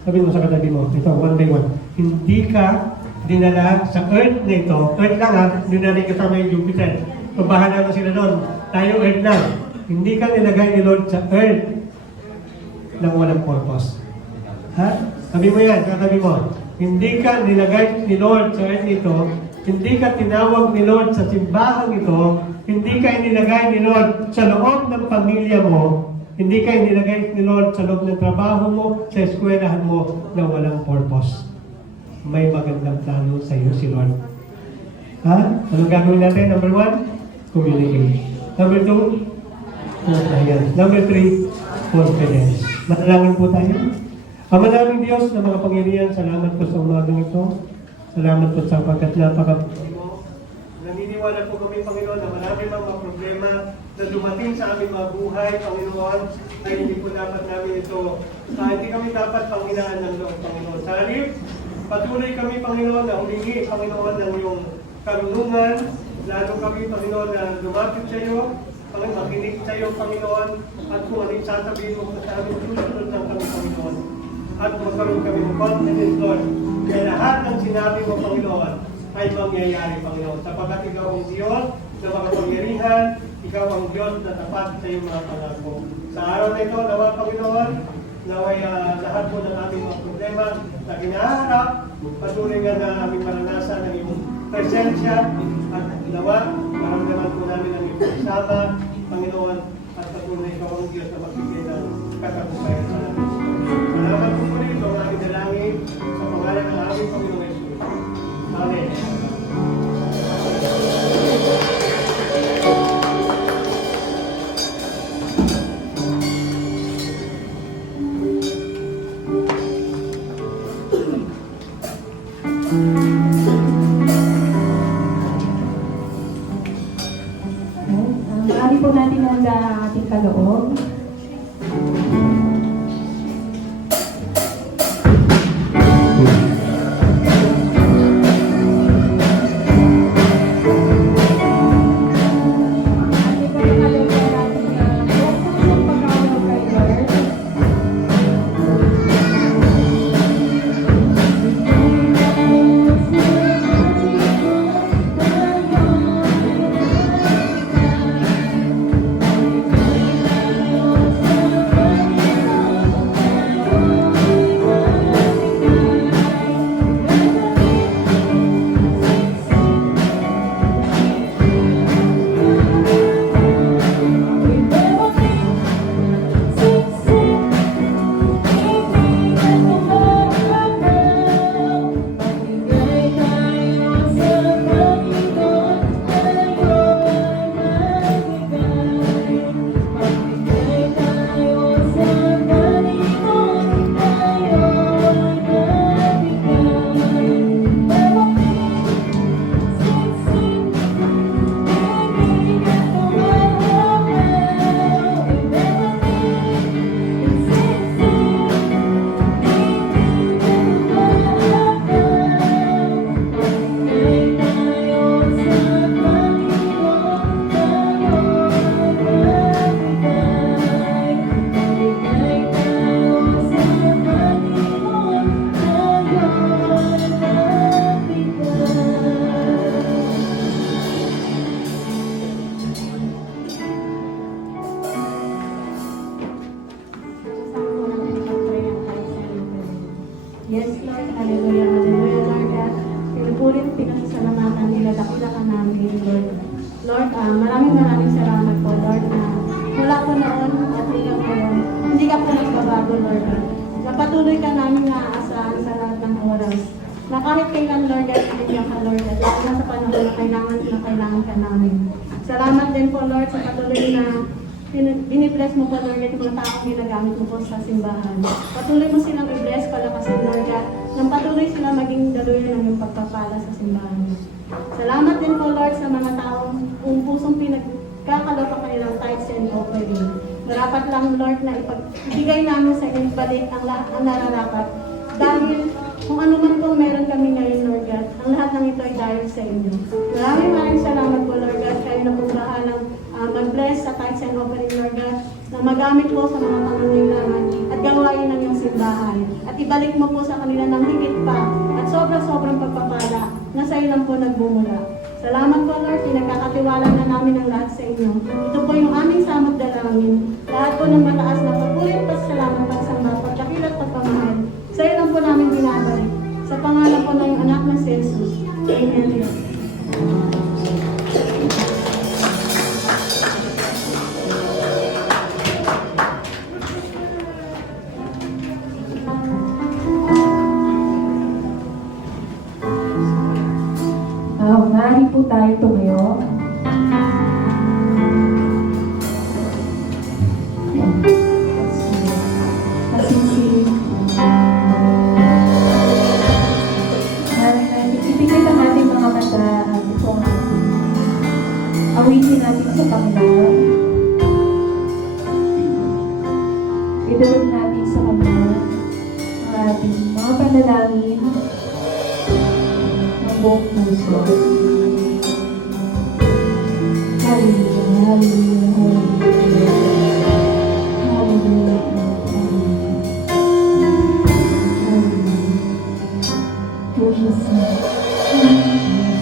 Sabi mo sa katabi mo, ito, one by one. Hindi ka dinala sa earth na ito. Earth lang ha, dinala ka sa may Jupiter. Pabahala na sila doon. Tayo earth lang. Hindi ka nilagay ni Lord sa earth nang walang purpose. Ha? Sabi mo yan, katabi mo. Hindi ka nilagay ni Lord sa earth nito. Hindi ka tinawag ni Lord sa simbahan ito. Hindi ka inilagay ni Lord sa loob ng pamilya mo. Hindi ka inilagay ni Lord sa loob ng trabaho mo, sa eskwelahan mo na walang purpose. May magandang plano sa iyo si Lord. Ha? Anong gagawin natin? Number 1, communicate. Number 2, Number 3, confidence. Manalangin po tayo. Ama naming Diyos na mga Panginoon, salamat po sa umagang ito. Salamat po sa pagkat napakabuti mo. Naniniwala po kami, Panginoon, na marami mga problema na dumating sa aming mga buhay, Panginoon, na hindi po dapat namin ito, hindi kami dapat panghinaan ng loob, Panginoon. Sa halip, patuloy kami, Panginoon, na humingi, Panginoon, ng iyong karunungan, lalo kami, Panginoon, na lumapit sa iyo, makinig sa iyo, Panginoon, at kung ano yung sasabihin mo sa amin, susunod lang kami, Panginoon. At magkaroon kami ng confidence, Lord, kaya lahat ng sinabi mo, Panginoon, ay mangyayari, Panginoon. Sapagkat ikaw ang Diyos na makapangyarihan, ikaw ang Diyos na tapat sa iyong mga pangako. Sa araw na ito, nawa, Panginoon, naway lahat po ng aming mga problema na kinaharap, patuloy nga na aming maranasan ng iyong presensya, at nawa, maramdaman po namin ang iyong pagsama, Panginoon, at patuloy ikaw ang Diyos na magbigay ng katagumpayan sa amin. Salamat po po rin, ang aming dalangin sa pangalan ng aming ang ating kaloob. Ating kaloob natin ang buong pusong pag-aayaw kay Lord. Yes, Lord. Hallelujah, hallelujah, Lord God. Pinupulit, pinasasalamatan nila, dakila ka namin, Lord. Lord, maraming salamat po, Lord, na mula po noon at hanggang ngayon, hindi ka po nagbabago, Lord God. Napatuloy ka namin naaasahan sa lahat ng oras. Na kahit kailan, Lord God, pinigyan ka, Lord God, lalo na sa panahon na kailangan ka namin. Salamat din po, Lord, sa patuloy na binibless mo po, Lord, yung mga taong ginagamit mo po sa simbahan. Patuloy mo silang i-bless, palakasin, Lord God, nang patuloy sila maging daluyan ng iyong pagpapala sa simbahan. Salamat din po, Lord, sa mga taong kung pusong pinagkakalo pa kanilang tithes and offering. Marapat lang, Lord, na ibigay namin sa inyo balik ang nararapat. Dahil kung ano man pong meron kami ngayon, Lord God, ang lahat ng ito ay dahil sa inyo. Maraming salamat po, Lord God, kayo na pong bahalang mag-bless sa tithes and offering, Lord God, na magamit po sa mga pangangailangan at gawain ng iyong simbahan. At ibalik mo po sa kanila ng higit pa at sobrang pagpapala na sa iyo lang po nagbumula. Salamat po, Lord, pinagkakatiwala na namin ang lahat sa inyo. Ito po yung aming samot dalangin. Lahat po ng mataas na pagpulit, pasalamat, pagsamba, pagdakil at pagpamahal. Sa iyo lang po namin binabalik. Sa pangalan po ng iyong anak na si Jesus. Amen. Maaari po tayo tumayo. Ipigil ang ating mga mata at itong awitin natin sa Panginoon. Idulog natin sa Kanya ang ating mga panalangin ng buong puso. Hallelujah, hallelujah, hallelujah. Hallelujah, hallelujah. Oh, Jesus. Oh,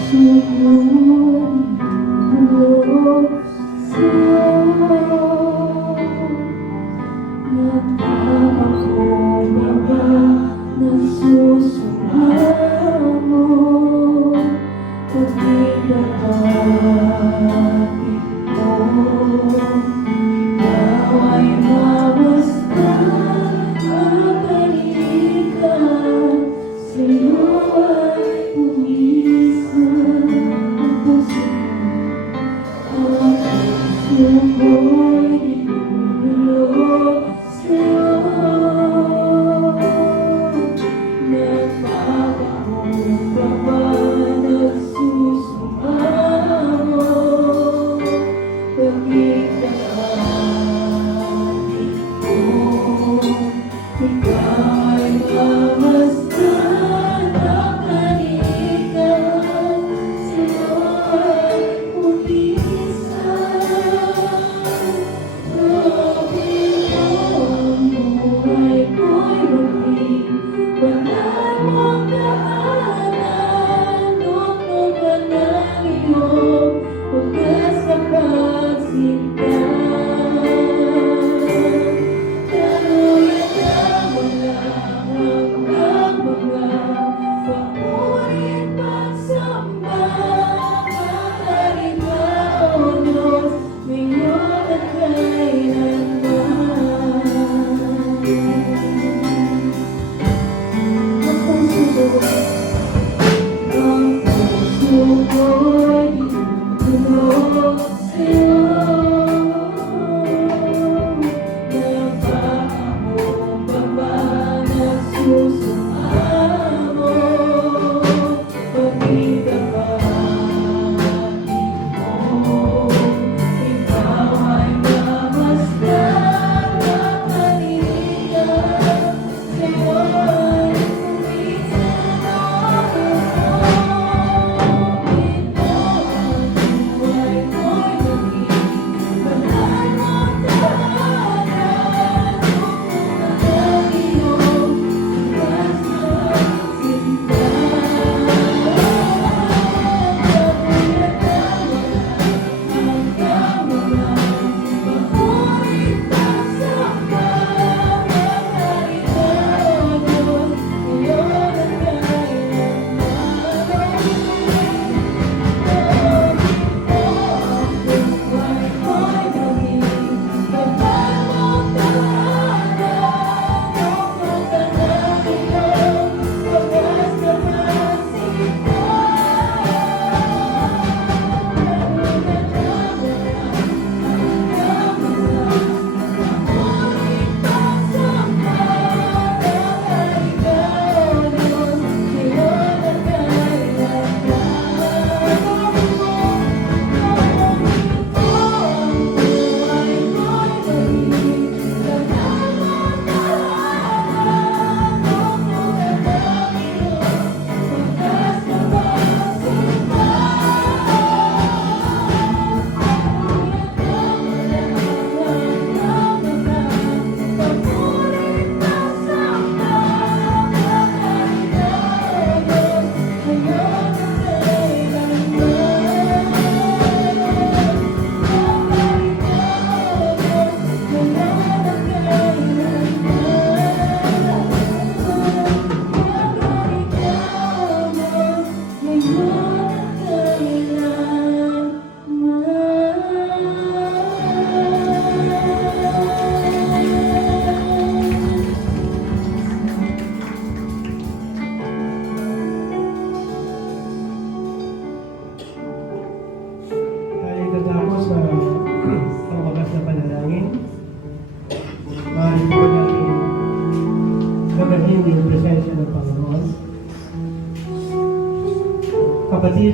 kapatid,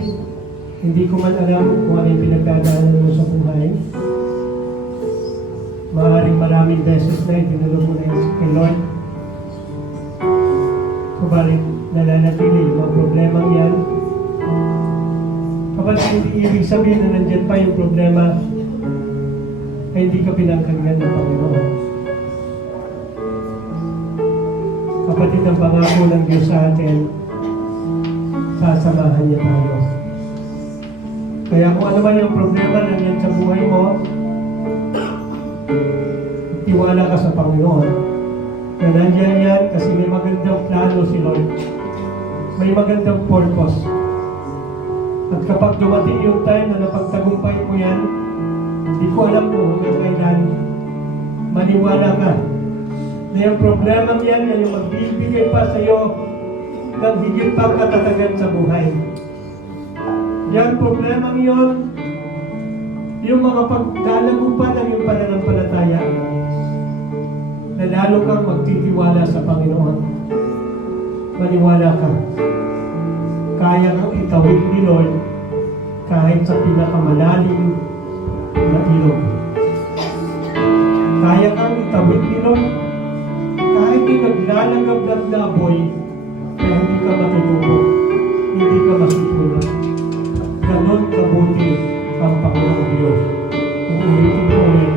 hindi ko man alam kung ano yung pinagdadaanan mo sa buhay. Maaaring maraming beses na itinulog mo na yun kay Lord. Kubalit nananatili yung mga problemang yan. Kapag hindi ibig sabihin na nandiyan pa yung problema, ay hindi ka pinangkagyan ng Panginoon. Kapatid, ang pangako ng Diyos sa atin, sasamahan niya tayo. Kaya kung ano man yung problema nandiyan sa buhay mo, tiwala ka sa Panginoon. Na nandiyan yan kasi may magandang plano si Lord. May magandang purpose. At kapag dumating yung time na napagtagumpay mo yan, hindi ko alam kung hanggang kailan, maniwala ka na yung problemang yan yung magbibigay pa sa iyo ng higit pang katatagan sa buhay. Yan problemang yon, yung mga pagdalagupan ng iyong pananampalataya, na lalo kang magtitiwala sa Panginoon. Maniwala ka. Kaya kang itawid ni Lord kahit sa pinakamalalim na ilog. Kaya kang itawid ni Lord kahit yung naglalagab na apoy, kaya hindi ka matutubo, hindi ka masusunod. Ganon kabuti ang Panginoong Diyos. Kung ulitin ko ulit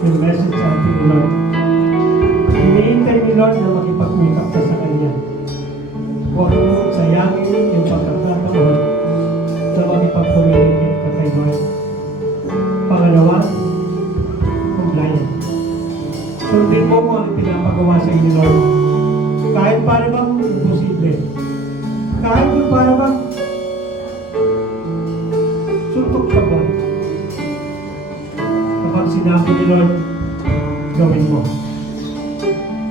yung message sa ating ni Lord. Hinihintay ni Lord na makipag-usap ka sa Kanya. Huwag mo sayangin yung pagkakataon na makipag-communicate ka kay Lord. Pangalawa, compliance. Sundin mo kung ano pinapagawa sa inyo, Lord. Kahit para bang imposible. Kahit kung para bang suntok sa buwan. Kapag sinabi ni Lord, gawin mo.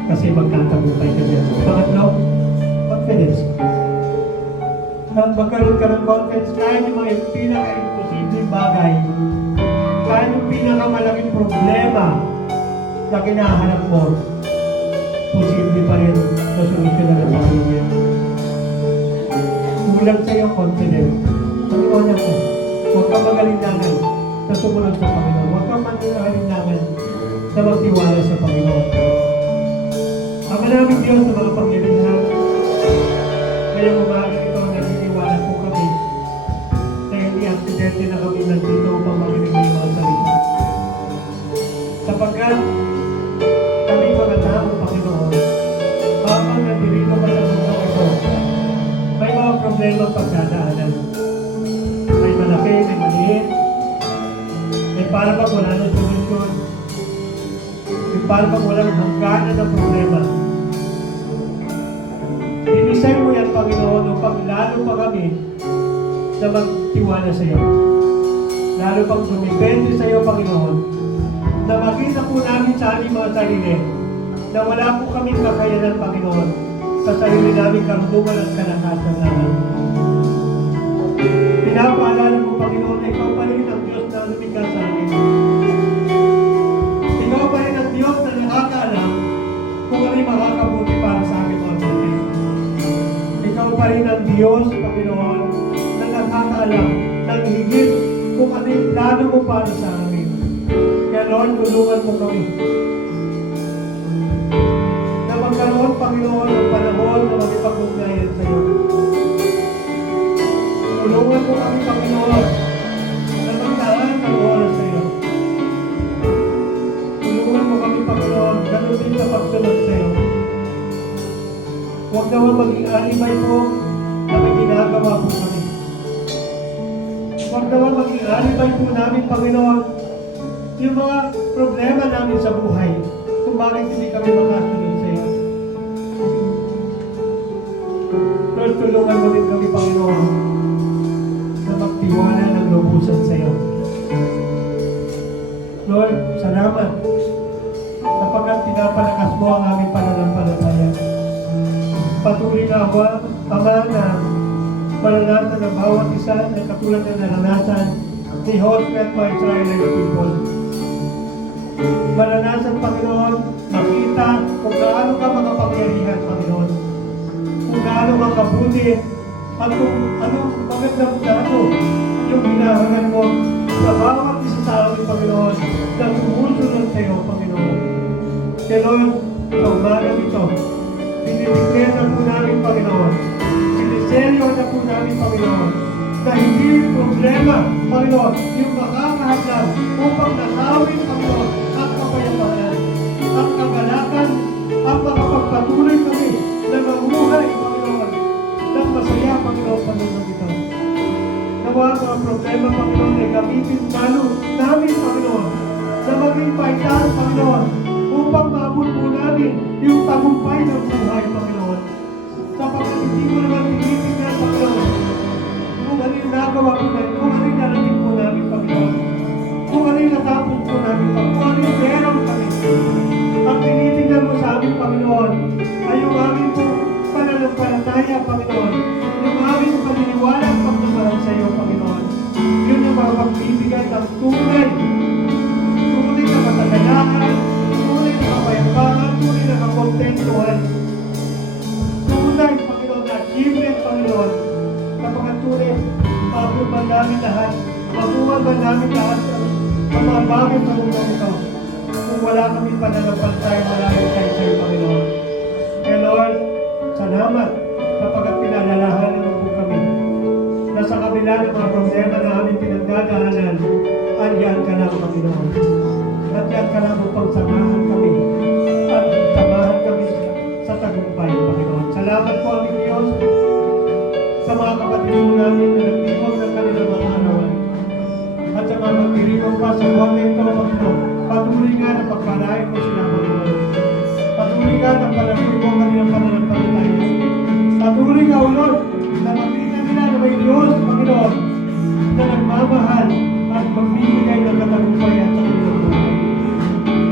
Kasi magtatagumpay ka dyan. Pangatlo, confidence. At magkaroon ka ng confidence kahit yung mga pinaka-imposible bagay, kahit yung pinakamalaking problema na kinahanap mo, posible pa rin na solusyon na Panginoon. Kulang sa iyo confidence. Panginoon ako, huwag kang magalindangan na sumunod sa Panginoon. Huwag kang magalindangan na magtiwala sa Panginoon. Ang maraming Diyos sa mga pangyarihan, ngayong umaga ito, naniniwala po kami na hindi aksidente na kami nandito upang makinig ng mga salita. Sapagkat kami mga tao, Panginoon, habang nandirito ka sa mundo ito, may mga problema pagdadaanan. May malaki, may maliit, may para bang wala ng solusyon, may para bang walang hangganan ng problema. Dinisay mo yan, Panginoon, upang lalo pa kami na magtiwala sa iyo. Lalo pang dumipende sa iyo, Panginoon, na makita po namin sa aming mga sarili na wala po kaming kakayanan, Panginoon, sa sarili namin karunungan at kalakasan namin. Pinapaalala mo, Panginoon, na ikaw pa rin ang Diyos na lumikha sa amin. Ikaw pa rin ang Diyos na nakakaalam kung ano yung makakabuti para sa amin mga kapatid. Ikaw pa rin ang Diyos, Panginoon, na nakakaalam ng higit kung ano yung plano mo para sa amin. Kaya Lord, tulungan mo kami na magkaroon, Panginoon, ng panahon na makipag-ugnayan sa iyo. Tulungan mo kami, Panginoon, na magdaan ng oras sa iyo. Tulungan mo kami, Panginoon, ganun din sa pagsunod sa iyo. Huwag naman maging alibay po na may ginagawa po kami. Huwag naman maging alibay po namin, Panginoon, yung mga problema namin sa buhay kung bakit hindi kami makasunod sa iyo. Lord, tulungan mo din kami, Panginoon, na magtiwala ng lubusan sa iyo. Lord, salamat sapagkat pinapalakas mo ang aming pananampalataya. Patuloy na ako, Ama, na maranasan ng bawat isa na katulad na naranasan ni Hosea at mga Israelite people. Maranasan, Panginoon, makita kung gaano ka makapangyarihan, Panginoon. Kung gaano ka kabuti at kung anong magandang plano yung hinahangan mo sa bawat isa sa amin, Panginoon, na tumusunod sa iyo, Panginoon. Kaya Lord, sa umagang ito, dinideclare na po namin, Panginoon, siniseryo na po namin, Panginoon, na hindi problema, Panginoon, yung makakahadlang upang nakawin, Panginoon, ang kapayapaan, ang kagalakan, ang makapagpatuloy kami na mamuhay, Panginoon, ng masaya, Panginoon, sa mundo ito. Nawa ang mga problema, Panginoon, ay gamitin lalo namin, Panginoon, na maging paitan, Panginoon, upang maabot po namin yung tagumpay ng buhay, Panginoon. Sapagkat hindi mo naman tinitingnan, Panginoon, kung ano yung nagawa po namin, kung ano yung narating po namin, Panginoon, kung ano yung natapos po namin, kung ano yung meron kami. Ang tinitingnan mo sa amin, Panginoon, ay yung aming po pananampalataya, Panginoon, yung aming paniniwala at pagmamahal sa iyo, Panginoon. Yun yung magbibigay ng tunay na matagalaan, tunay na kapayapaan, tunay na kakontentuhan, tunay, Panginoon, na achievement, Panginoon, kapag tunay, mabuman namin lahat, mabuman ba namin lahat sa mga bagay sa mundo ito, kung wala kami pananampalataya, malayo kayo sa iyo, Panginoon. Kaya Lord, salamat kapag pinalalahanan mo po kami na sa kabila ng mga problema na aming pinagdadaanan, andiyan ka lang, Panginoon. At yan ka lang upang samahan kami at samahan kami sa tagumpay, Panginoon. Salamat po, aming Diyos, sa mga kapatid po namin na nagtibok ng kanilang mga arawan. At sa mga magdiriwang pa sa buwan na ito, Panginoon, patuloy nga na pagpalain mo sila, Panginoon. Patuloy nga na palaguin mo ang kanilang pananampalataya. Patuloy nga, O Lord, na makita nila na may Diyos, Panginoon, na nagmamahal at magbibigay ng katagumpay at sa kanilang buhay.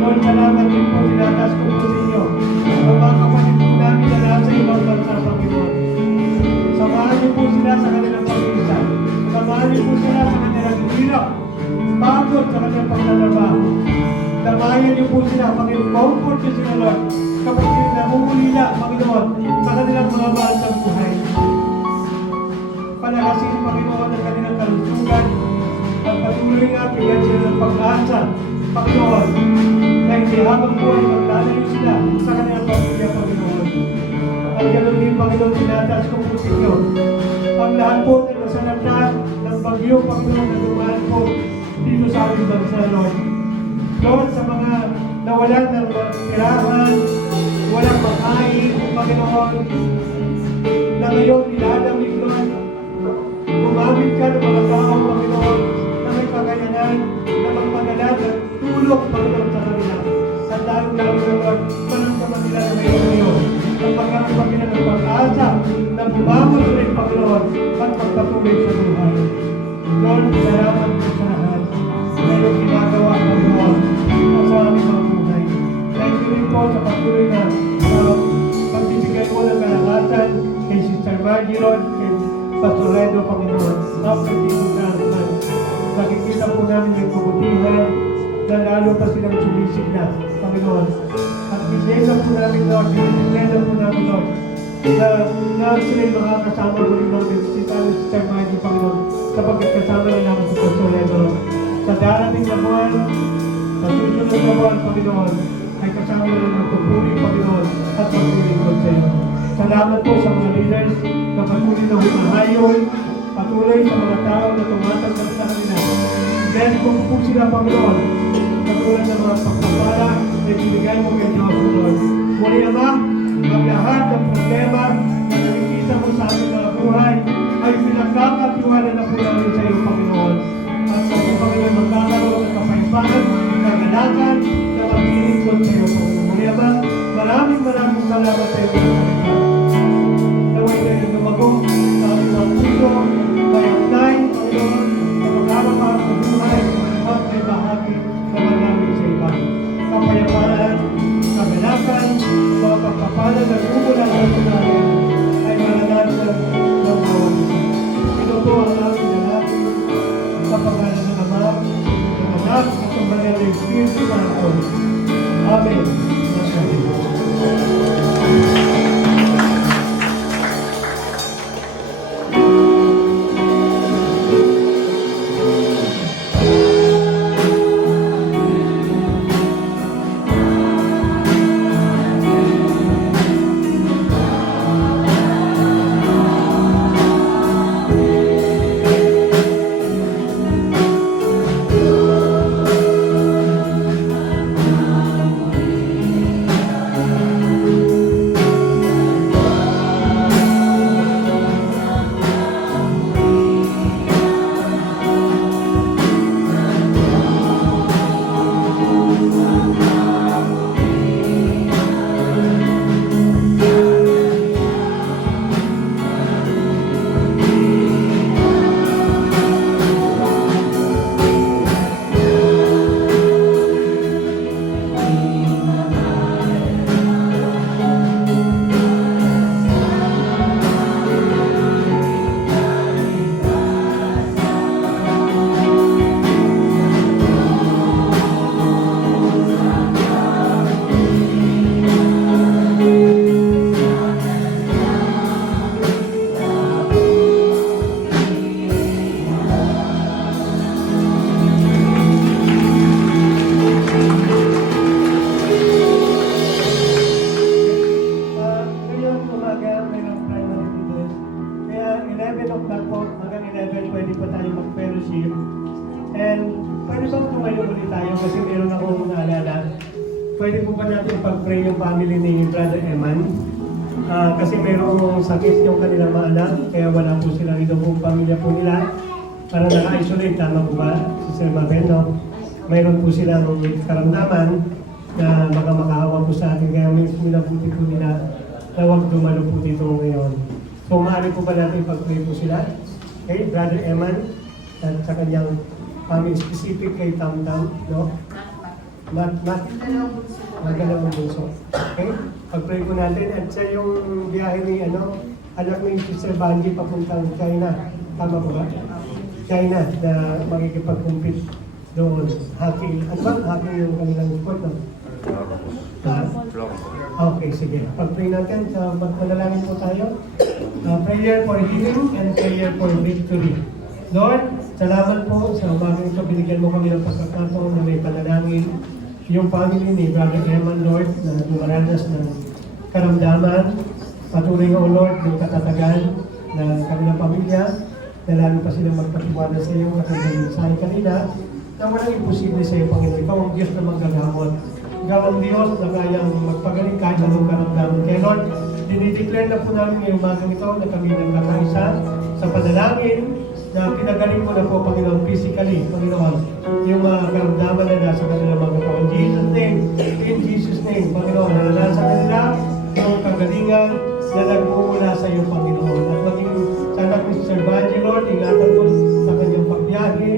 Lord, salamat din po, tinatas ko po sa inyo. Sa mga kapatid po namin na nasa ibang bansa, Panginoon. Samahan niyo po sila sa kanilang pag-iisip. Samahan niyo po sila sa kanilang hirap, pagod sa kanilang pagtatrabaho. Damayan niyo po sila, Panginoon. Comfort niyo sila, Lord. Kapag sila namumulila, Panginoon, sa kanilang mga mahal ng buhay. Palakasin, Panginoon, ang kanilang kalusugan. At patuloy nga, bigyan sila ng pag-asa, Panginoon, na hindi habang buhay maglalayo sila sa kanilang pamilya, Panginoon. At ganoon din, Panginoon, tinataas ko po sa inyo. Ang lahat po na nasalanta ng bagyo, Panginoon, na dumaan po dito sa aming bansa, Lord. Lord, sa mga nawalan ng tirahan, walang makain, Panginoon, na ngayon nilalamig, Lord. Gumamit ka ng mga tao, Panginoon, na may kakayanan, na magpagalan at tulog, Panginoon, sa kanila. At lalo-lalo na, Lord, mananggaman nila na ngayon ngayon. Ang pagkakabag nila ng pag-asa, na bumamos rin, Panginoon, at magpatuloy sa buhay. Lord, salamat po sa lahat. Ngayon ginagawa, Panginoon, sa aming mga buhay. Thank you rin po sa patuloy na pagbibigay mo ng kalakasan kay Sister Margie, Lord, kay Pastor Redo, Panginoon. After dito na, nakikita po namin yung kabutihan na lalo pa silang sumisigla, Panginoon. At pinesa po namin, Lord, pinesa po namin, Lord, na sila'y makakasama mo rin namin si Sister Margie, Panginoon, sapagkat kasama na namin si Pastor Redo, Lord. Sa darating na buwan, sa susunod na buwan, Panginoon, ay kasama na ng pagpuri, Panginoon, at paglilingkod sa iyo. Salamat po sa mga leaders na patuloy na humahayon, patuloy sa mga tao na tumatanggap sa kanila. Bless po po sila, Panginoon, patuloy sa mga pagpapala na ibigay mo kay Diyos, Lord. Muli, Ama, ang lahat ng problema na nakikita mo sa ating mga buhay ay pinagkakatiwala na po namin sa iyo, Panginoon. At sa po, Panginoon, magkakaroon ng kapayapaan, kagalakan, na maglilingkod sa iyo, Panginoon. Muli, Ama, maraming salamat sa iyo. Naway kayo lumago sa aming mga puso, mayagtay, Panginoon, sa magkakaroon ng buhay at may bahagi naman namin sa iba. Kapayapaan, kagalakan, mga pagpapalan na umulan ng tunayan ay mananasan ng bawat isa. Ito po ang aming lalaki sa pangalan ng Ama, ng Anak, at ng Banal na Espiritu Santo. Amen. Amen. pwede po ba natin pag-pray yung family ni Brother Eman? Kasi mayroong sakit yung kanilang mga anak, kaya wala po sila rito po pamilya po nila. Para naka-isolate, tama po ba, Sister Mabel, no? Mayroon po silang karamdaman na baka makahawa po sa atin, kaya may minabuti po nila na huwag dumalo po dito ngayon. So, maaari po ba natin pag-pray po sila? Okay, Brother Eman, at sa kanyang family specific kay Tam Tam, no? Magandang bunso. Okay? Pag-pray po natin at sa yung biyahe ni anak ni Sister Banji papuntang China. Tama po ba? China na makikipag-compete doon. Hockey. Ano ba? Hockey yung kanilang sport, no? Okay, sige. Pag-pray natin, magpanalangin po tayo. Prayer for healing and prayer for victory. Lord, salamat po sa umagang ito. Binigyan mo kami ng pagkakataon na may panalangin. Yung family ni Brother Eman, Lord, na dumaranas ng karamdaman. Patuloy o Lord, ng katatagan ng kanilang pamilya, na lalo pa silang magpatiwala sa iyo katulad sa kanila, na walang imposible sa iyo, Panginoon. Ikaw ang Diyos na maggagamot. Ikaw ang Diyos na kayang magpagaling kahit anong karamdaman. Kaya Lord, dinideclare na po namin ngayong umagang ito na kami nagkakaisa sa panalangin na pinagaling mo na po, Panginoon, physically, Panginoon, yung mga karamdaman na nasa kanilang mga katawan. In Jesus' name, Panginoon, na nasa kanila yung kagalingan na nagmumula sa iyo, Panginoon. At maging sana ni Sir Banji, Lord, ingatan mo sa kanyang pagbiyahe.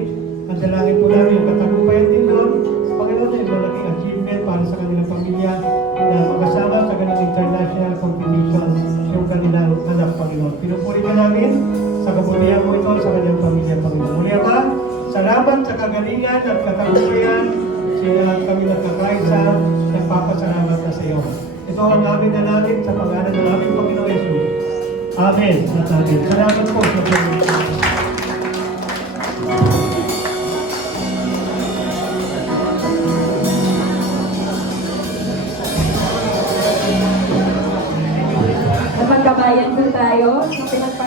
At dalangin po namin yung katagumpayan din, Lord. Panginoon, yung malaking achievement para sa kanilang pamilya na makasama sa kanilang international competition yung kanilang anak, Panginoon. Pinupuri ka namin sa kabutihan mo ito sa kanyang pamilya, Panginoon. Muli ba? Salamat sa kagalingan at katagumpayan. Sila kami nagkakaisa, nagpapasalamat na sa iyo. Ito ang aming dalangin sa pangalan ng aming Panginoon Jesus. Amen. At amen. Salamat po sa Panginoon. Napagkabayan po tayo sa pinagpapalagay